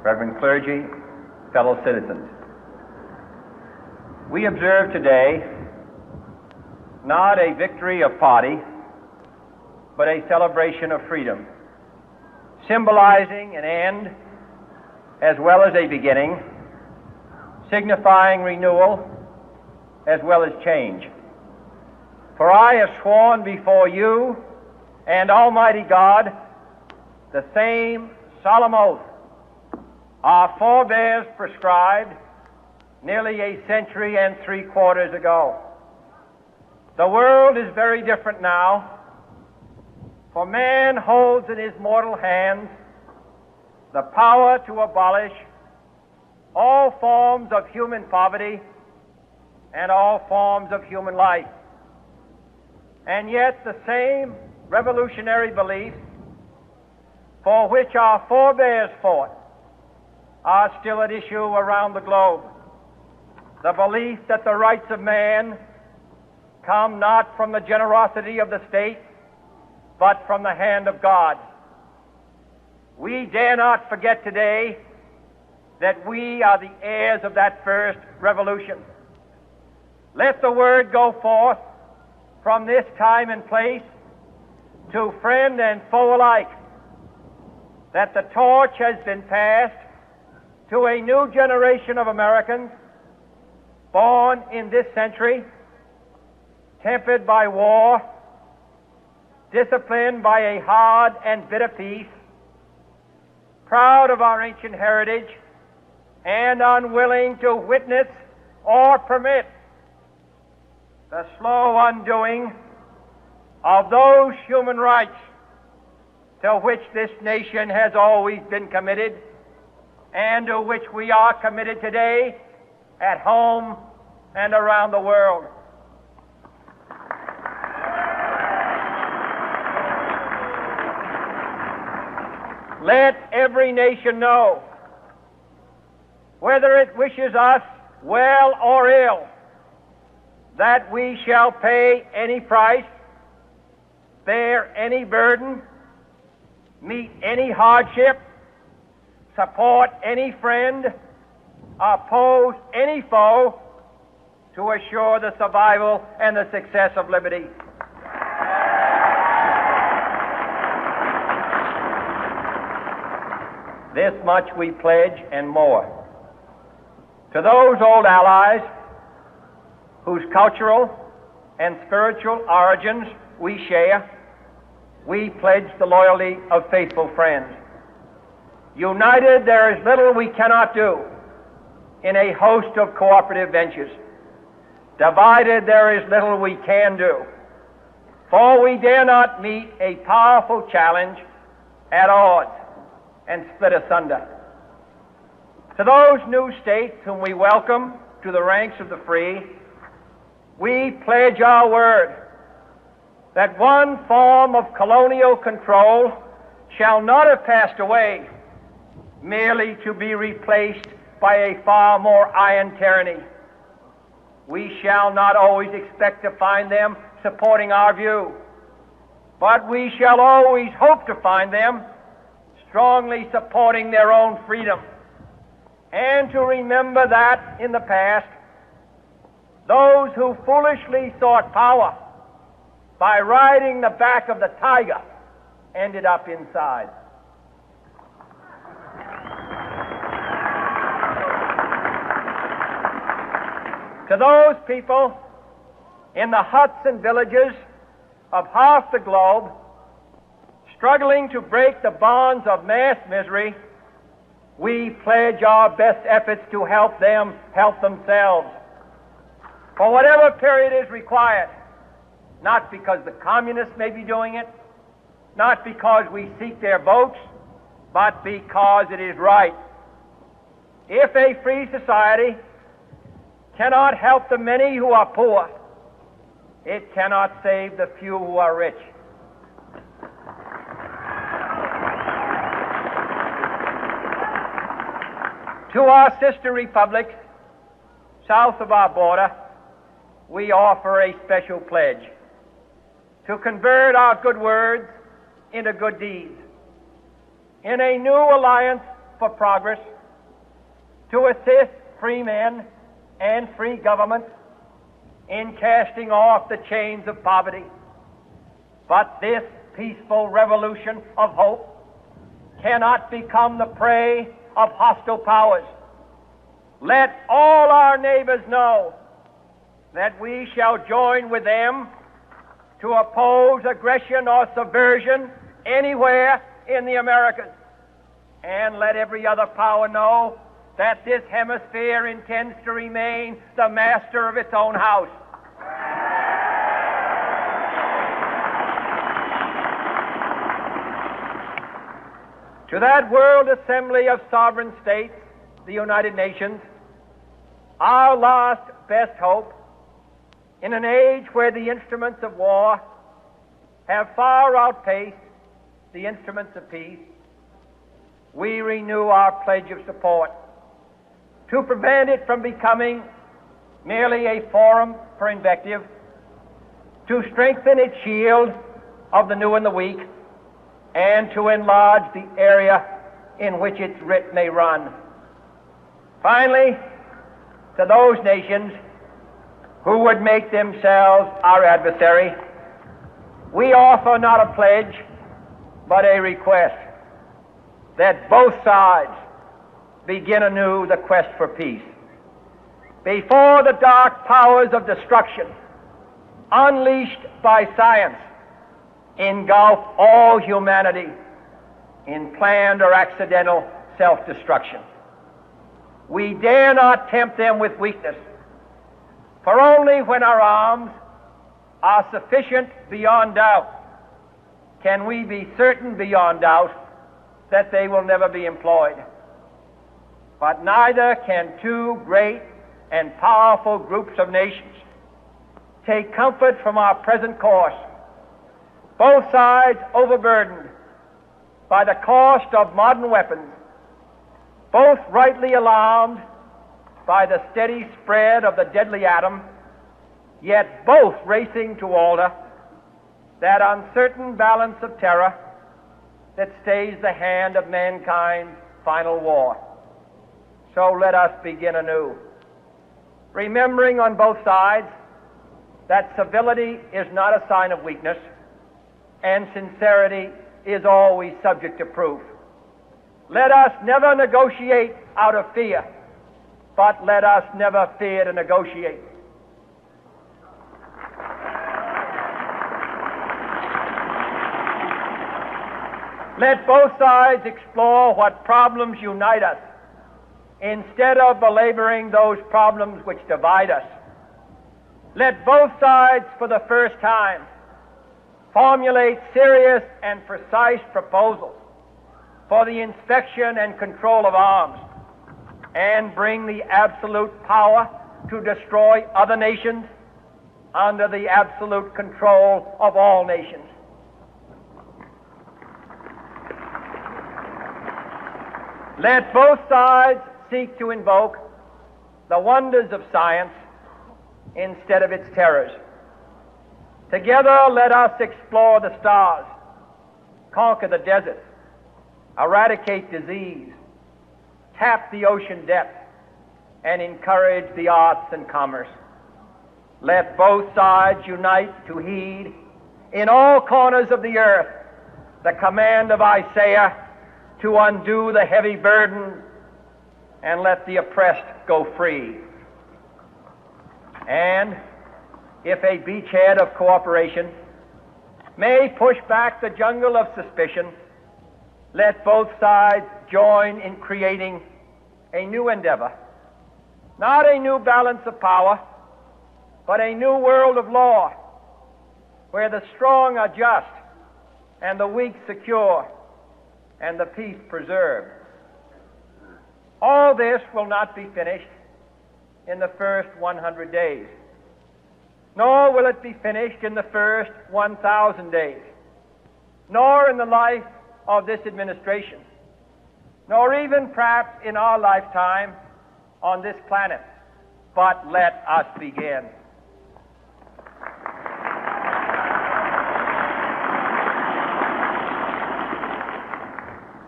Reverend clergy, fellow citizens. We observe today not a victory of party, but a celebration of freedom, symbolizing an end as well as a beginning, signifying renewal as well as change. For I have sworn before you and Almighty God the same solemn oath our forebears prescribed nearly a century and 3/4 ago. The world is very different now, for man holds in his mortal hands the power to abolish all forms of human poverty and all forms of human life. And yet the same revolutionary beliefs for which our forebears fought are still at issue around the globe. The belief that the rights of man come not from the generosity of the state, but from the hand of God. We dare not forget today that we are the heirs of that first revolution. Let the word go forth from this time and place to friend and foe alike that the torch has been passed to a new generation of Americans born in this century, tempered by war, disciplined by a hard and bitter peace, proud of our ancient heritage, and unwilling to witness or permit the slow undoing of those human rights to which this nation has always been committed and to which we are committed today at home and around the world. Let every nation know, whether it wishes us well or ill, that we shall pay any price, bear any burden, meet any hardship, support any friend, oppose any foe to assure the survival and the success of liberty. This much we pledge and more. To those old allies whose cultural and spiritual origins we share, we pledge the loyalty of faithful friends. United, there is little we cannot do in a host of cooperative ventures. Divided, there is little we can do, for we dare not meet a powerful challenge at odds and split asunder. To those new states whom we welcome to the ranks of the free, we pledge our word that one form of colonial control shall not have passed away merely to be replaced by a far more iron tyranny. We shall not always expect to find them supporting our view, but we shall always hope to find them strongly supporting their own freedom, and to remember that in the past, those who foolishly sought power by riding the back of the tiger ended up inside. To those people in the huts and villages of half the globe struggling to break the bonds of mass misery, we pledge our best efforts to help them help themselves for whatever period is required, not because the communists may be doing it, not because we seek their votes, but because it is right. If a free society cannot help the many who are poor, it cannot save the few who are rich. To our sister republics south of our border, we offer a special pledge to convert our good words into good deeds in a new alliance for progress, to assist free men and free governments in casting off the chains of poverty. But this peaceful revolution of hope cannot become the prey of hostile powers. Let all our neighbors know that we shall join with them to oppose aggression or subversion anywhere in the Americas. And let every other power know that this hemisphere intends to remain the master of its own house. To that World Assembly of Sovereign States, the United Nations, our last best hope, in an age where the instruments of war have far outpaced the instruments of peace, we renew our pledge of support to prevent it from becoming merely a forum for invective, to strengthen its shield of the new and the weak, and to enlarge the area in which its writ may run. Finally, to those nations who would make themselves our adversary, we offer not a pledge, but a request that both sides begin anew the quest for peace. Before the dark powers of destruction, unleashed by science, engulf all humanity in planned or accidental self-destruction, we dare not tempt them with weakness, for only when our arms are sufficient beyond doubt can we be certain beyond doubt that they will never be employed. But neither can two great and powerful groups of nations take comfort from our present course, both sides overburdened by the cost of modern weapons, both rightly alarmed by the steady spread of the deadly atom, yet both racing to alter that uncertain balance of terror that stays the hand of mankind's final war. So let us begin anew, remembering on both sides that civility is not a sign of weakness, and sincerity is always subject to proof. Let us never negotiate out of fear, but let us never fear to negotiate. Let both sides explore what problems unite us, instead of belaboring those problems which divide us. Let both sides, for the first time, formulate serious and precise proposals for the inspection and control of arms, and bring the absolute power to destroy other nations under the absolute control of all nations. Let both sides seek to invoke the wonders of science instead of its terrors. Together, let us explore the stars, conquer the deserts, eradicate disease, tap the ocean depths, and encourage the arts and commerce. Let both sides unite to heed in all corners of the earth the command of Isaiah to undo the heavy burden and let the oppressed go free. And if a beachhead of cooperation may push back the jungle of suspicion, let both sides join in creating a new endeavor, not a new balance of power, but a new world of law, where the strong are just and the weak secure and the peace preserved. All this will not be finished in the first 100 days, nor will it be finished in the first 1,000 days, nor in the life of this administration, nor even perhaps in our lifetime on this planet. But let us begin.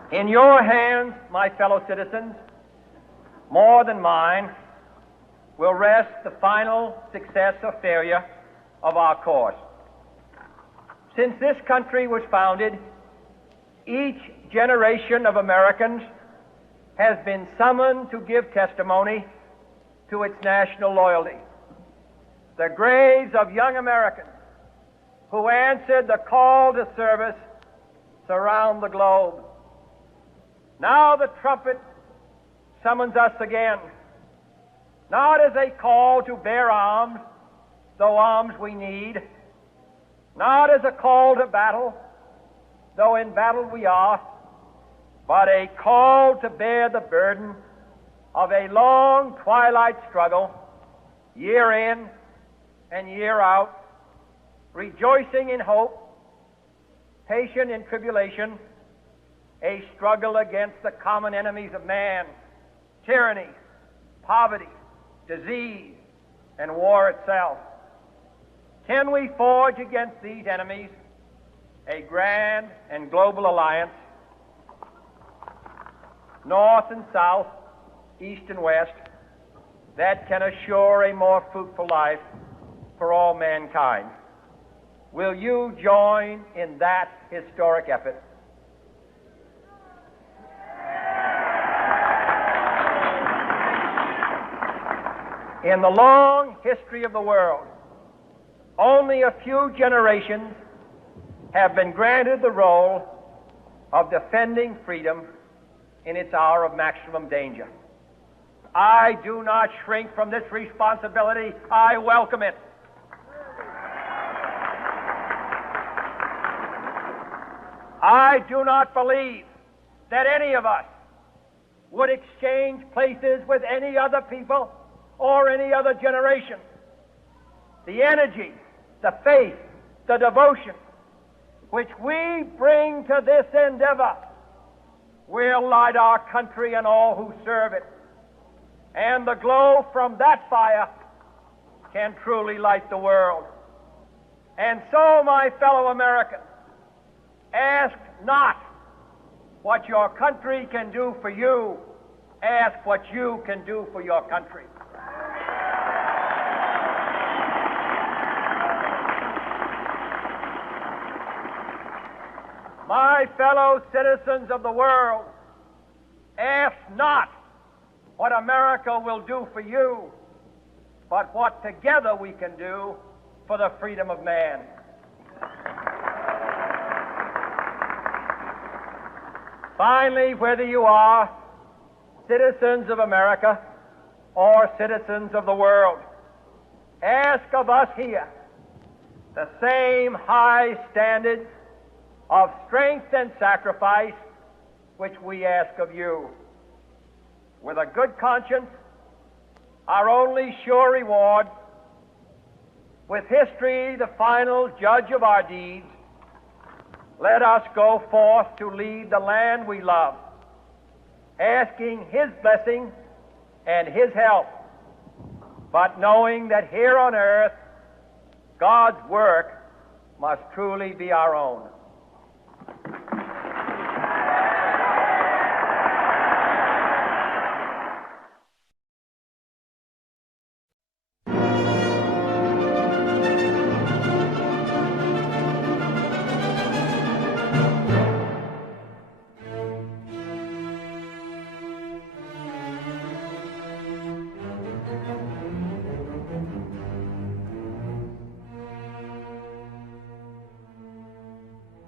In your hands, my fellow citizens, more than mine, will rest the final success or failure of our course. Since this country was founded, each generation of Americans has been summoned to give testimony to its national loyalty. The graves of young Americans who answered the call to service surround the globe. Now the trumpet summons us again, not as a call to bear arms, though arms we need, not as a call to battle, though in battle we are, but a call to bear the burden of a long twilight struggle, year in and year out, rejoicing in hope, patient in tribulation, a struggle against the common enemies of man, tyranny, poverty, disease, and war itself. Can we forge against these enemies a grand and global alliance, north and south, east and west, that can assure a more fruitful life for all mankind? Will you join in that historic effort? In the long history of the world, only a few generations have been granted the role of defending freedom in its hour of maximum danger. I do not shrink from this responsibility. I welcome it. I do not believe that any of us would exchange places with any other people or any other generation. The energy, the faith, the devotion which we bring to this endeavor will light our country and all who serve it. And the glow from that fire can truly light the world. And so, my fellow Americans, ask not what your country can do for you. Ask what you can do for your country. My fellow citizens of the world, ask not what America will do for you, but what together we can do for the freedom of man. Finally, whether you are citizens of America or citizens of the world, ask of us here the same high standards of strength and sacrifice which we ask of you. With a good conscience, our only sure reward, with history the final judge of our deeds, let us go forth to lead the land we love, asking His blessing and His help, but knowing that here on earth God's work must truly be our own.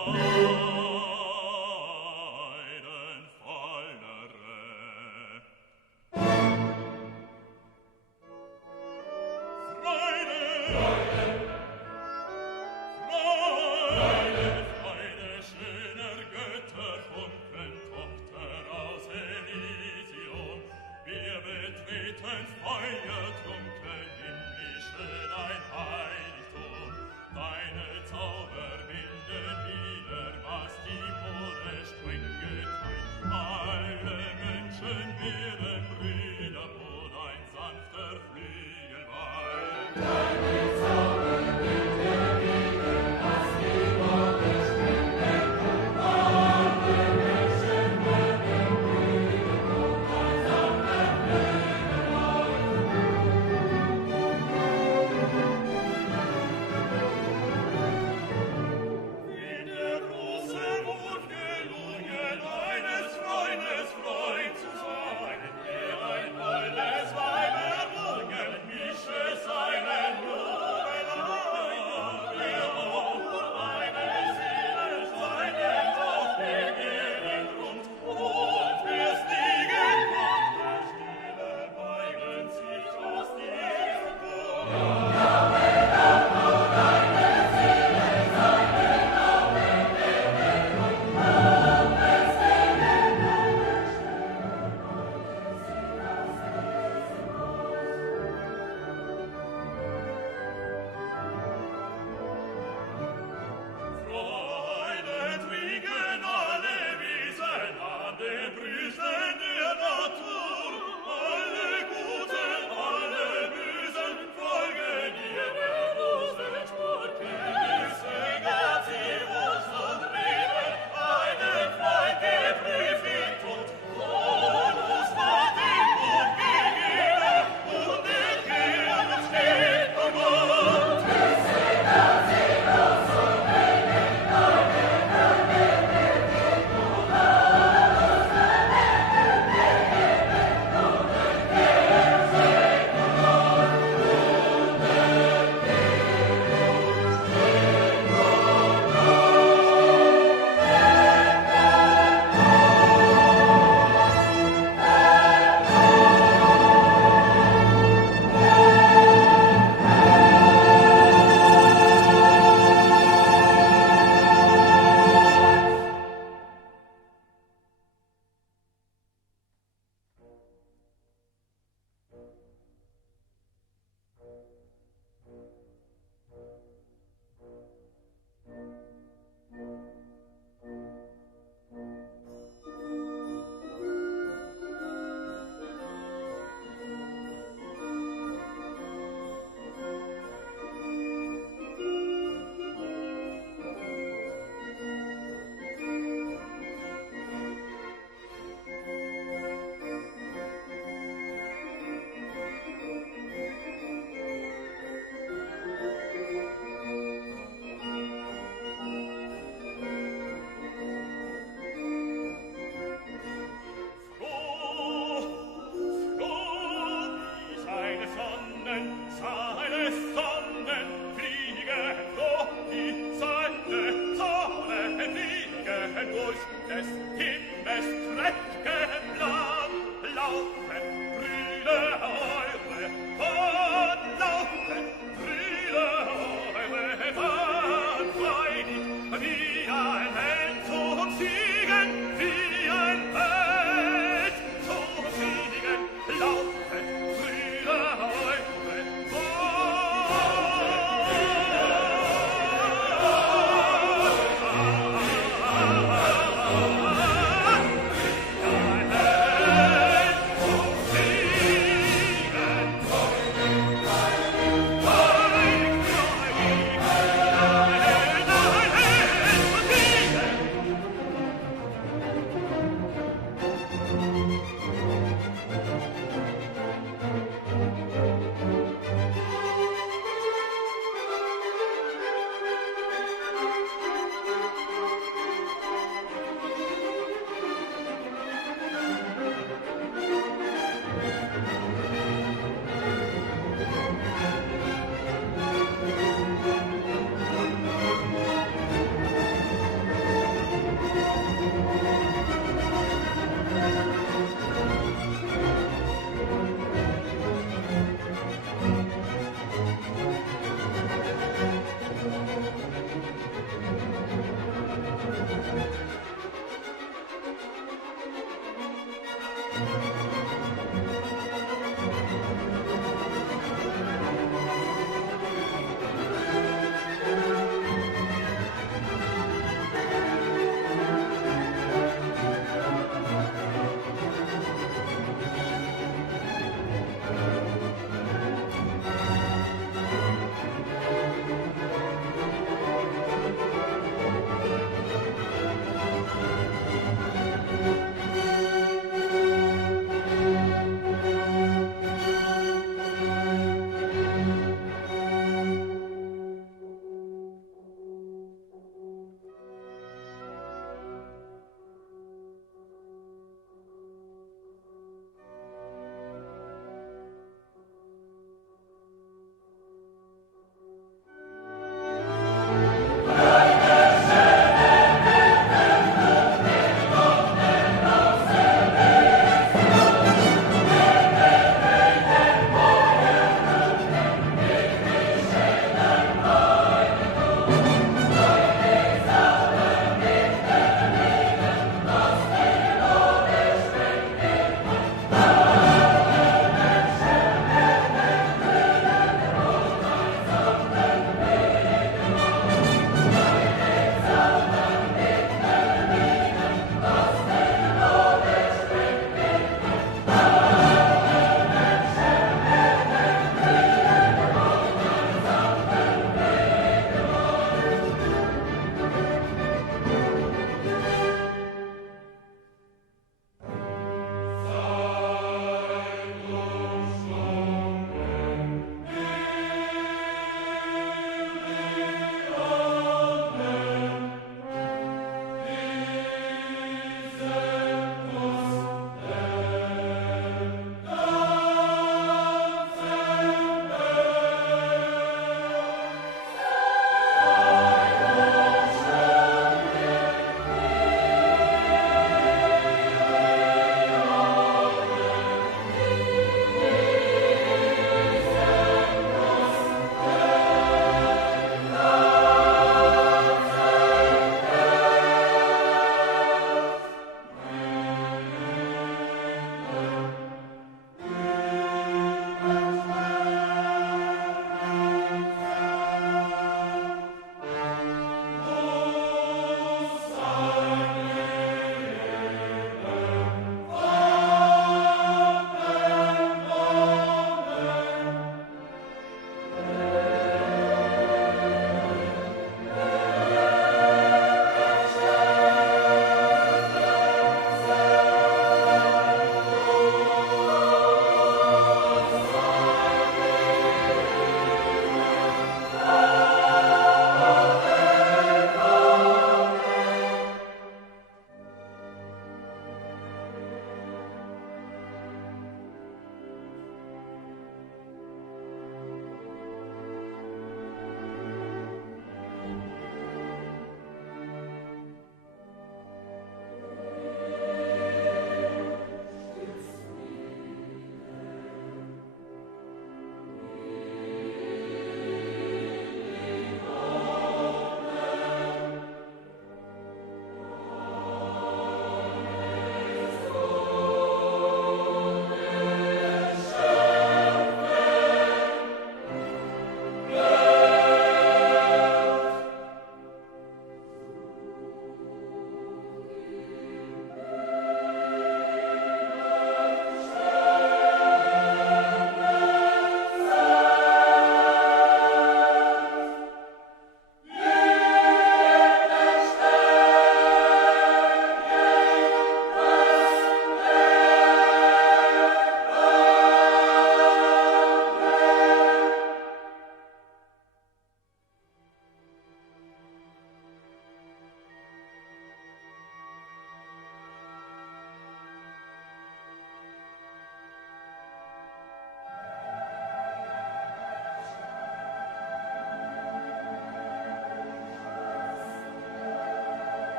Deine Zauber binden wieder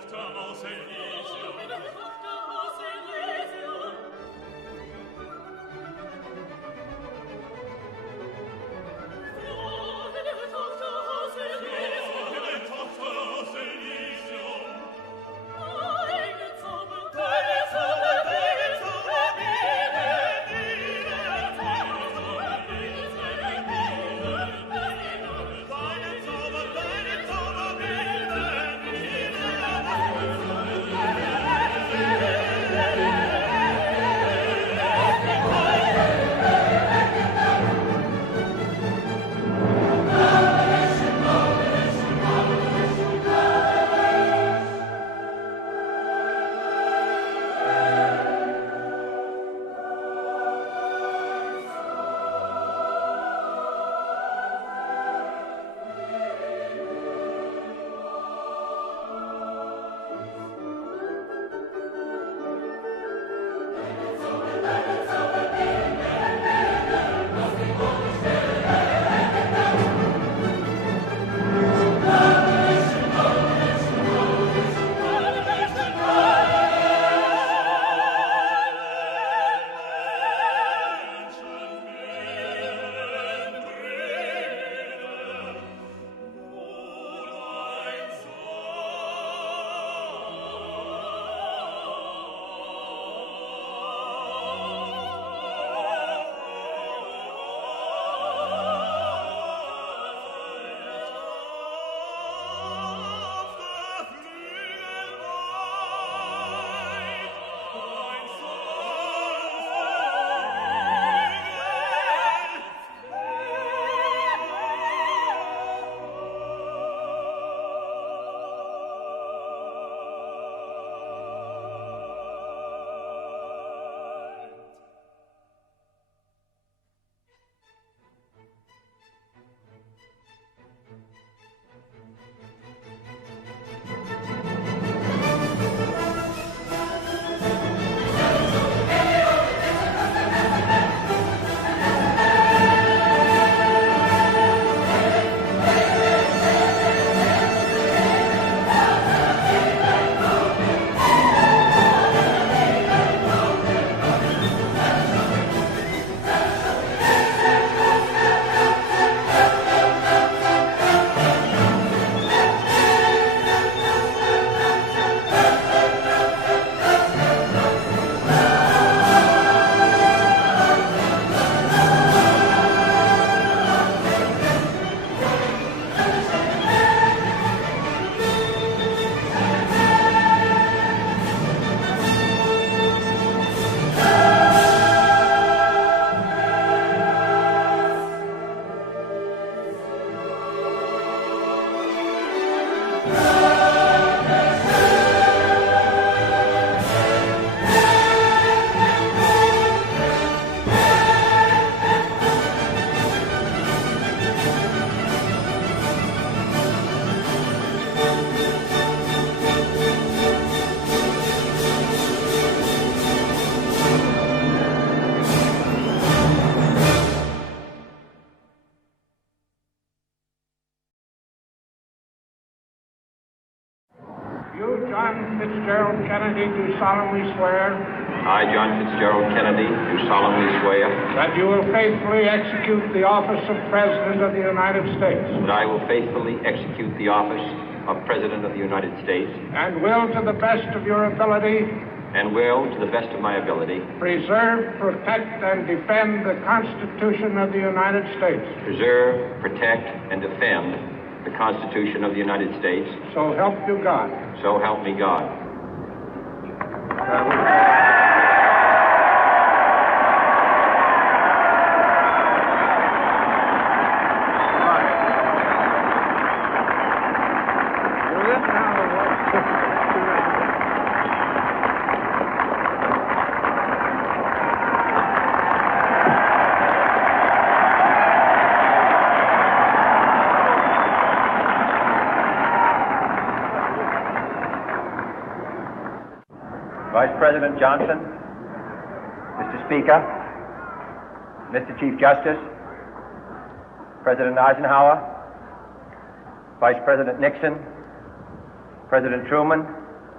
Fitzgerald Kennedy, do solemnly swear. I, John Fitzgerald Kennedy, do solemnly swear. That you will faithfully execute the office of President of the United States. That I will faithfully execute the office of President of the United States. And will, to the best of your ability. And will, to the best of my ability. Preserve, protect, and defend the Constitution of the United States. Preserve, protect, and defend the Constitution of the United States. So help you God. So help me God. Vice President Johnson, Mr. Speaker, Mr. Chief Justice, President Eisenhower, Vice President Nixon, President Truman,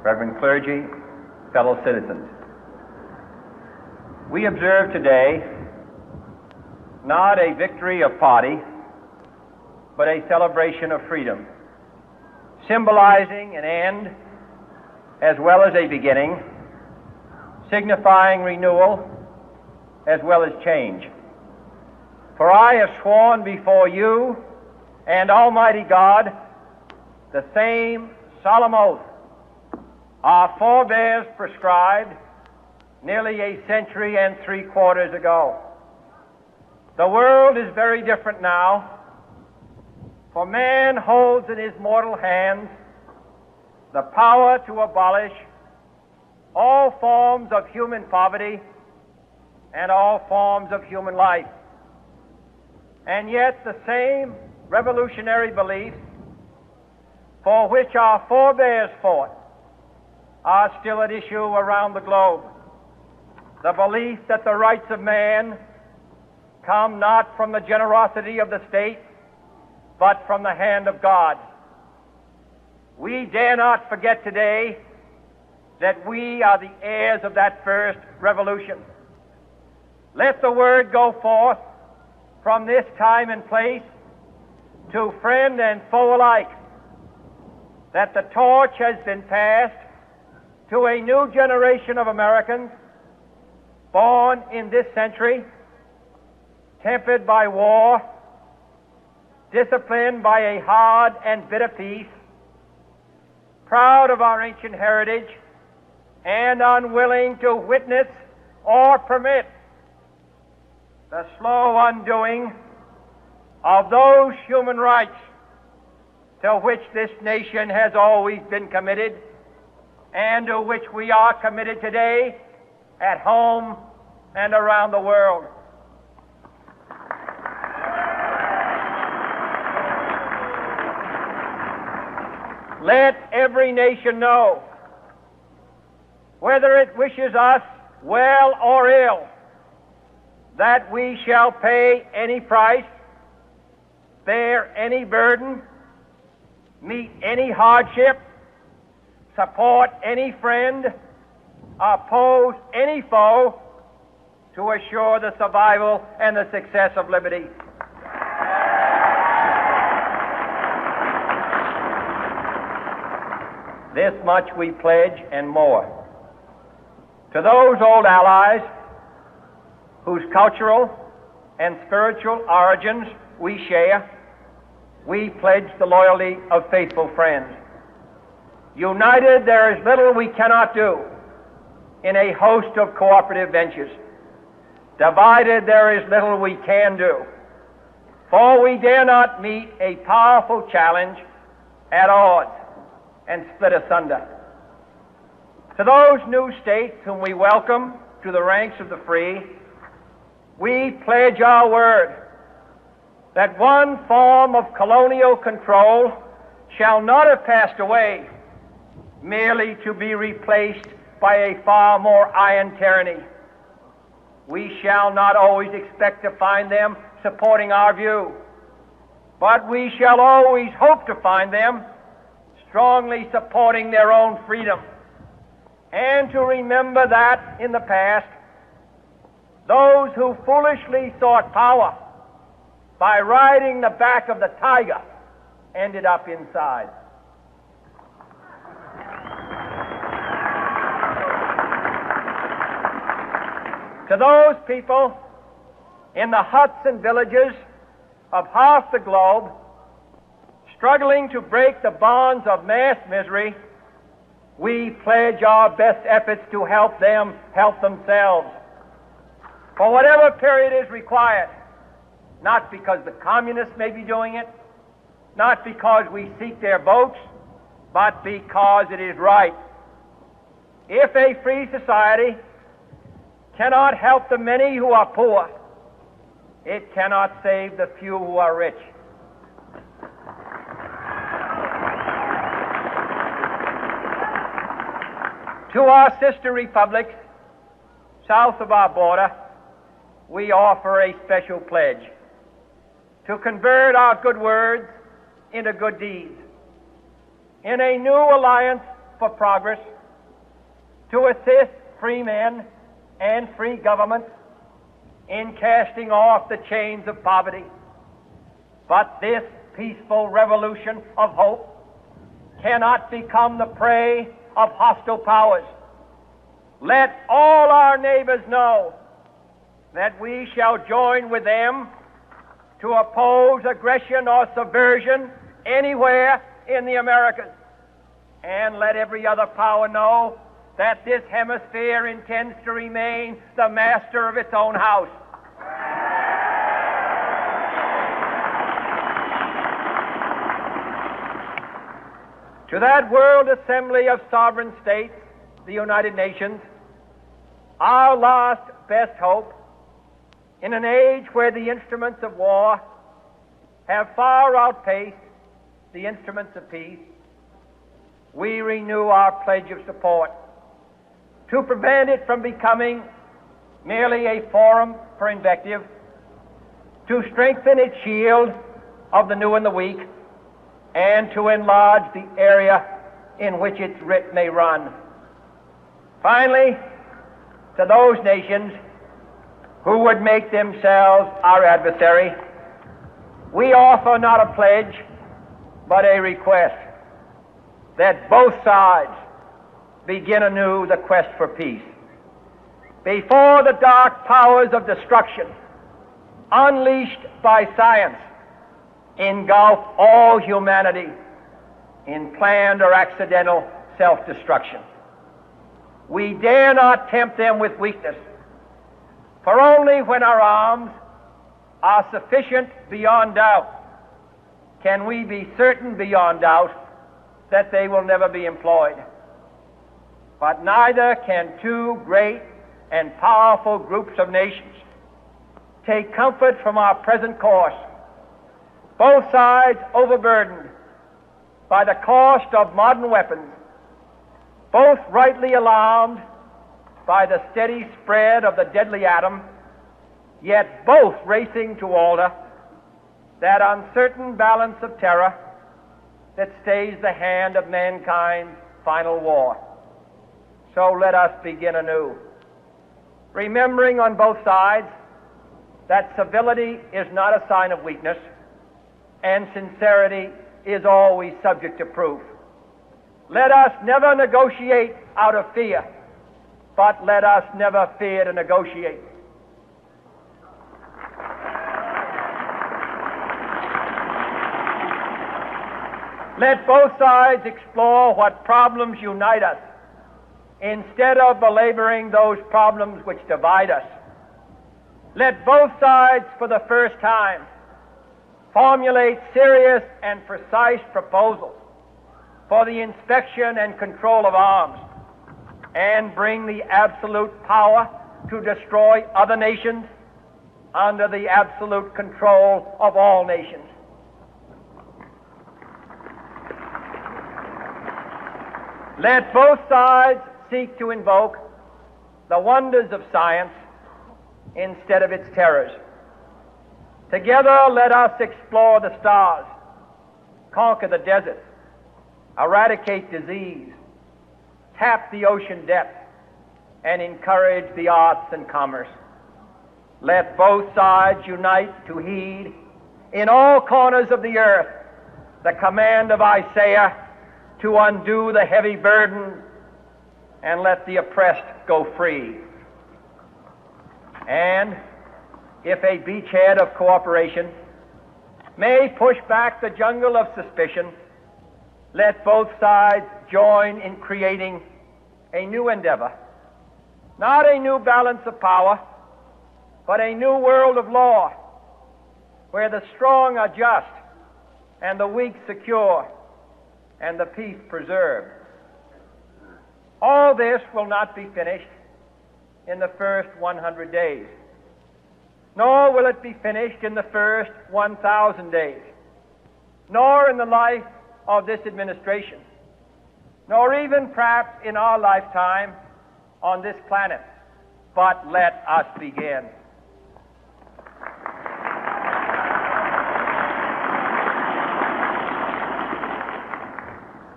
Reverend clergy, fellow citizens. We observe today not a victory of party, but a celebration of freedom, symbolizing an end as well as a beginning, signifying renewal as well as change. For I have sworn before you and Almighty God the same solemn oath our forebears prescribed nearly a century and 3/4 ago. The world is very different now, for man holds in his mortal hands the power to abolish all forms of human poverty and all forms of human life. And yet the same revolutionary beliefs for which our forebears fought are still at issue around the globe. The belief that the rights of man come not from the generosity of the state, but from the hand of God. We dare not forget today that we are the heirs of that first revolution. Let the word go forth from this time and place to friend and foe alike that the torch has been passed to a new generation of Americans born in this century, tempered by war, disciplined by a hard and bitter peace, proud of our ancient heritage, and unwilling to witness or permit the slow undoing of those human rights to which this nation has always been committed and to which we are committed today at home and around the world. Let every nation know, whether it wishes us well or ill, that we shall pay any price, bear any burden, meet any hardship, support any friend, oppose any foe to assure the survival and the success of liberty. This much we pledge and more. To those old allies whose cultural and spiritual origins we share, we pledge the loyalty of faithful friends. United, there is little we cannot do in a host of cooperative ventures. Divided, there is little we can do, for we dare not meet a powerful challenge at odds and split asunder. To those new states whom we welcome to the ranks of the free, we pledge our word that one form of colonial control shall not have passed away merely to be replaced by a far more iron tyranny. We shall not always expect to find them supporting our view, but we shall always hope to find them strongly supporting their own freedom, and to remember that in the past, those who foolishly sought power by riding the back of the tiger ended up inside. To those people in the huts and villages of half the globe struggling to break the bonds of mass misery, we pledge our best efforts to help them help themselves for whatever period is required, not because the communists may be doing it, not because we seek their votes, but because it is right. If a free society cannot help the many who are poor, it cannot save the few who are rich. To our sister republics south of our border, we offer a special pledge to convert our good words into good deeds in a new alliance for progress, to assist free men and free governments in casting off the chains of poverty. But this peaceful revolution of hope cannot become the prey of hostile powers. Let all our neighbors know that we shall join with them to oppose aggression or subversion anywhere in the Americas. And let every other power know that this hemisphere intends to remain the master of its own house. To that World Assembly of Sovereign States, the United Nations, our last best hope, in an age where the instruments of war have far outpaced the instruments of peace, we renew our pledge of support to prevent it from becoming merely a forum for invective, to strengthen its shield of the new and the weak, and to enlarge the area in which its writ may run. Finally, to those nations who would make themselves our adversary, we offer not a pledge, but a request that both sides begin anew the quest for peace. Before the dark powers of destruction, unleashed by science, engulf all humanity in planned or accidental self-destruction, we dare not tempt them with weakness, for only when our arms are sufficient beyond doubt can we be certain beyond doubt that they will never be employed. But neither can two great and powerful groups of nations take comfort from our present course, both sides overburdened by the cost of modern weapons, both rightly alarmed by the steady spread of the deadly atom, yet both racing to alter that uncertain balance of terror that stays the hand of mankind's final war. So let us begin anew, remembering on both sides that civility is not a sign of weakness, and sincerity is always subject to proof. Let us never negotiate out of fear, but let us never fear to negotiate. Let both sides explore what problems unite us, instead of belaboring those problems which divide us. Let both sides, for the first time, formulate serious and precise proposals for the inspection and control of arms, and bring the absolute power to destroy other nations under the absolute control of all nations. Let both sides seek to invoke the wonders of science instead of its terrors. Together, let us explore the stars, conquer the deserts, eradicate disease, tap the ocean depths, and encourage the arts and commerce. Let both sides unite to heed in all corners of the earth the command of Isaiah to undo the heavy burden and let the oppressed go free. And if a beachhead of cooperation may push back the jungle of suspicion, let both sides join in creating a new endeavor, not a new balance of power, but a new world of law, where the strong are just and the weak secure and the peace preserved. All this will not be finished in the first 100 days, nor will it be finished in the first 1,000 days, nor in the life of this administration, nor even perhaps in our lifetime on this planet. But let us begin.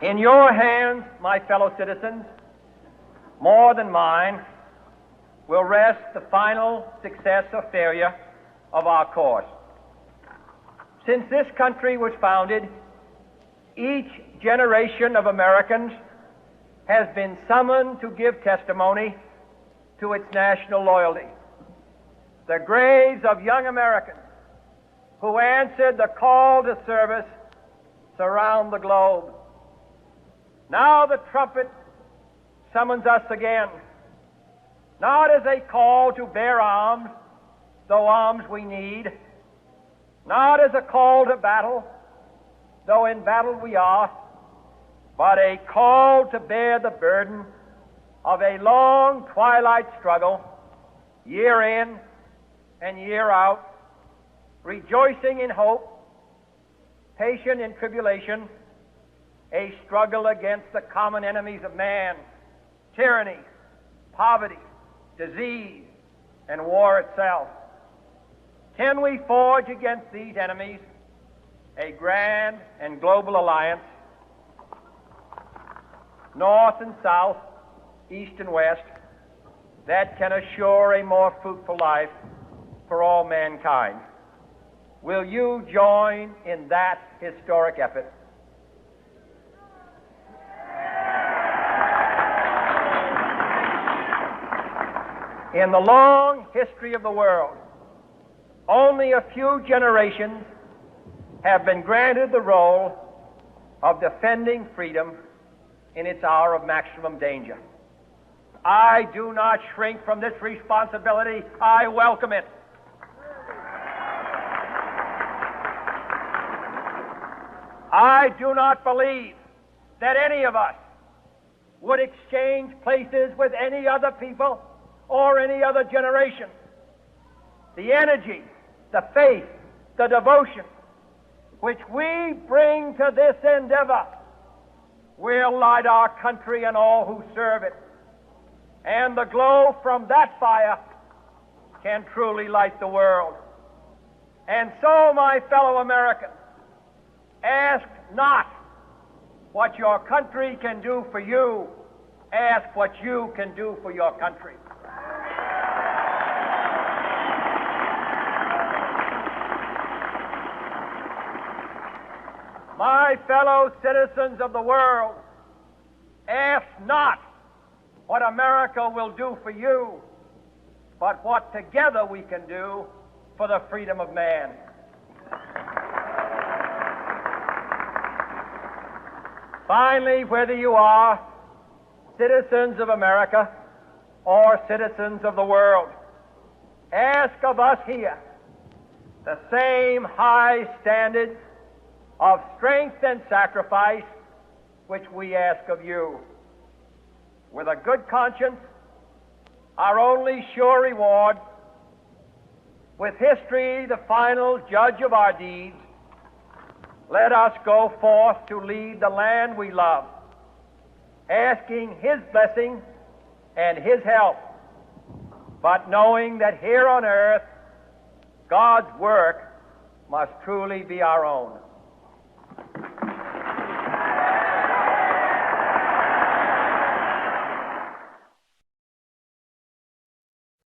In your hands, my fellow citizens, more than mine, will rest the final success or failure of our course. Since this country was founded, each generation of Americans has been summoned to give testimony to its national loyalty. The graves of young Americans who answered the call to service surround the globe. Now the trumpet summons us again, not as a call to bear arms, though arms we need, not as a call to battle, though in battle we are, but a call to bear the burden of a long twilight struggle, year in and year out, rejoicing in hope, patient in tribulation, a struggle against the common enemies of man, tyranny, poverty, disease, and war itself. Can we forge against these enemies a grand and global alliance, north and south, east and west, that can assure a more fruitful life for all mankind? Will you join in that historic effort? In the long history of the world, only a few generations have been granted the role of defending freedom in its hour of maximum danger. I do not shrink from this responsibility. I welcome it. I do not believe that any of us would exchange places with any other people or any other generation. The energy, the faith, the devotion which we bring to this endeavor will light our country and all who serve it. And the glow from that fire can truly light the world. And so, my fellow Americans, ask not what your country can do for you. Ask what you can do for your country. My fellow citizens of the world, ask not what America will do for you, but what together we can do for the freedom of man. Finally, whether you are citizens of America or citizens of the world, ask of us here the same high standards of strength and sacrifice which we ask of you. With a good conscience, our only sure reward, with history the final judge of our deeds, let us go forth to lead the land we love, asking His blessing and His help, but knowing that here on earth God's work must truly be our own.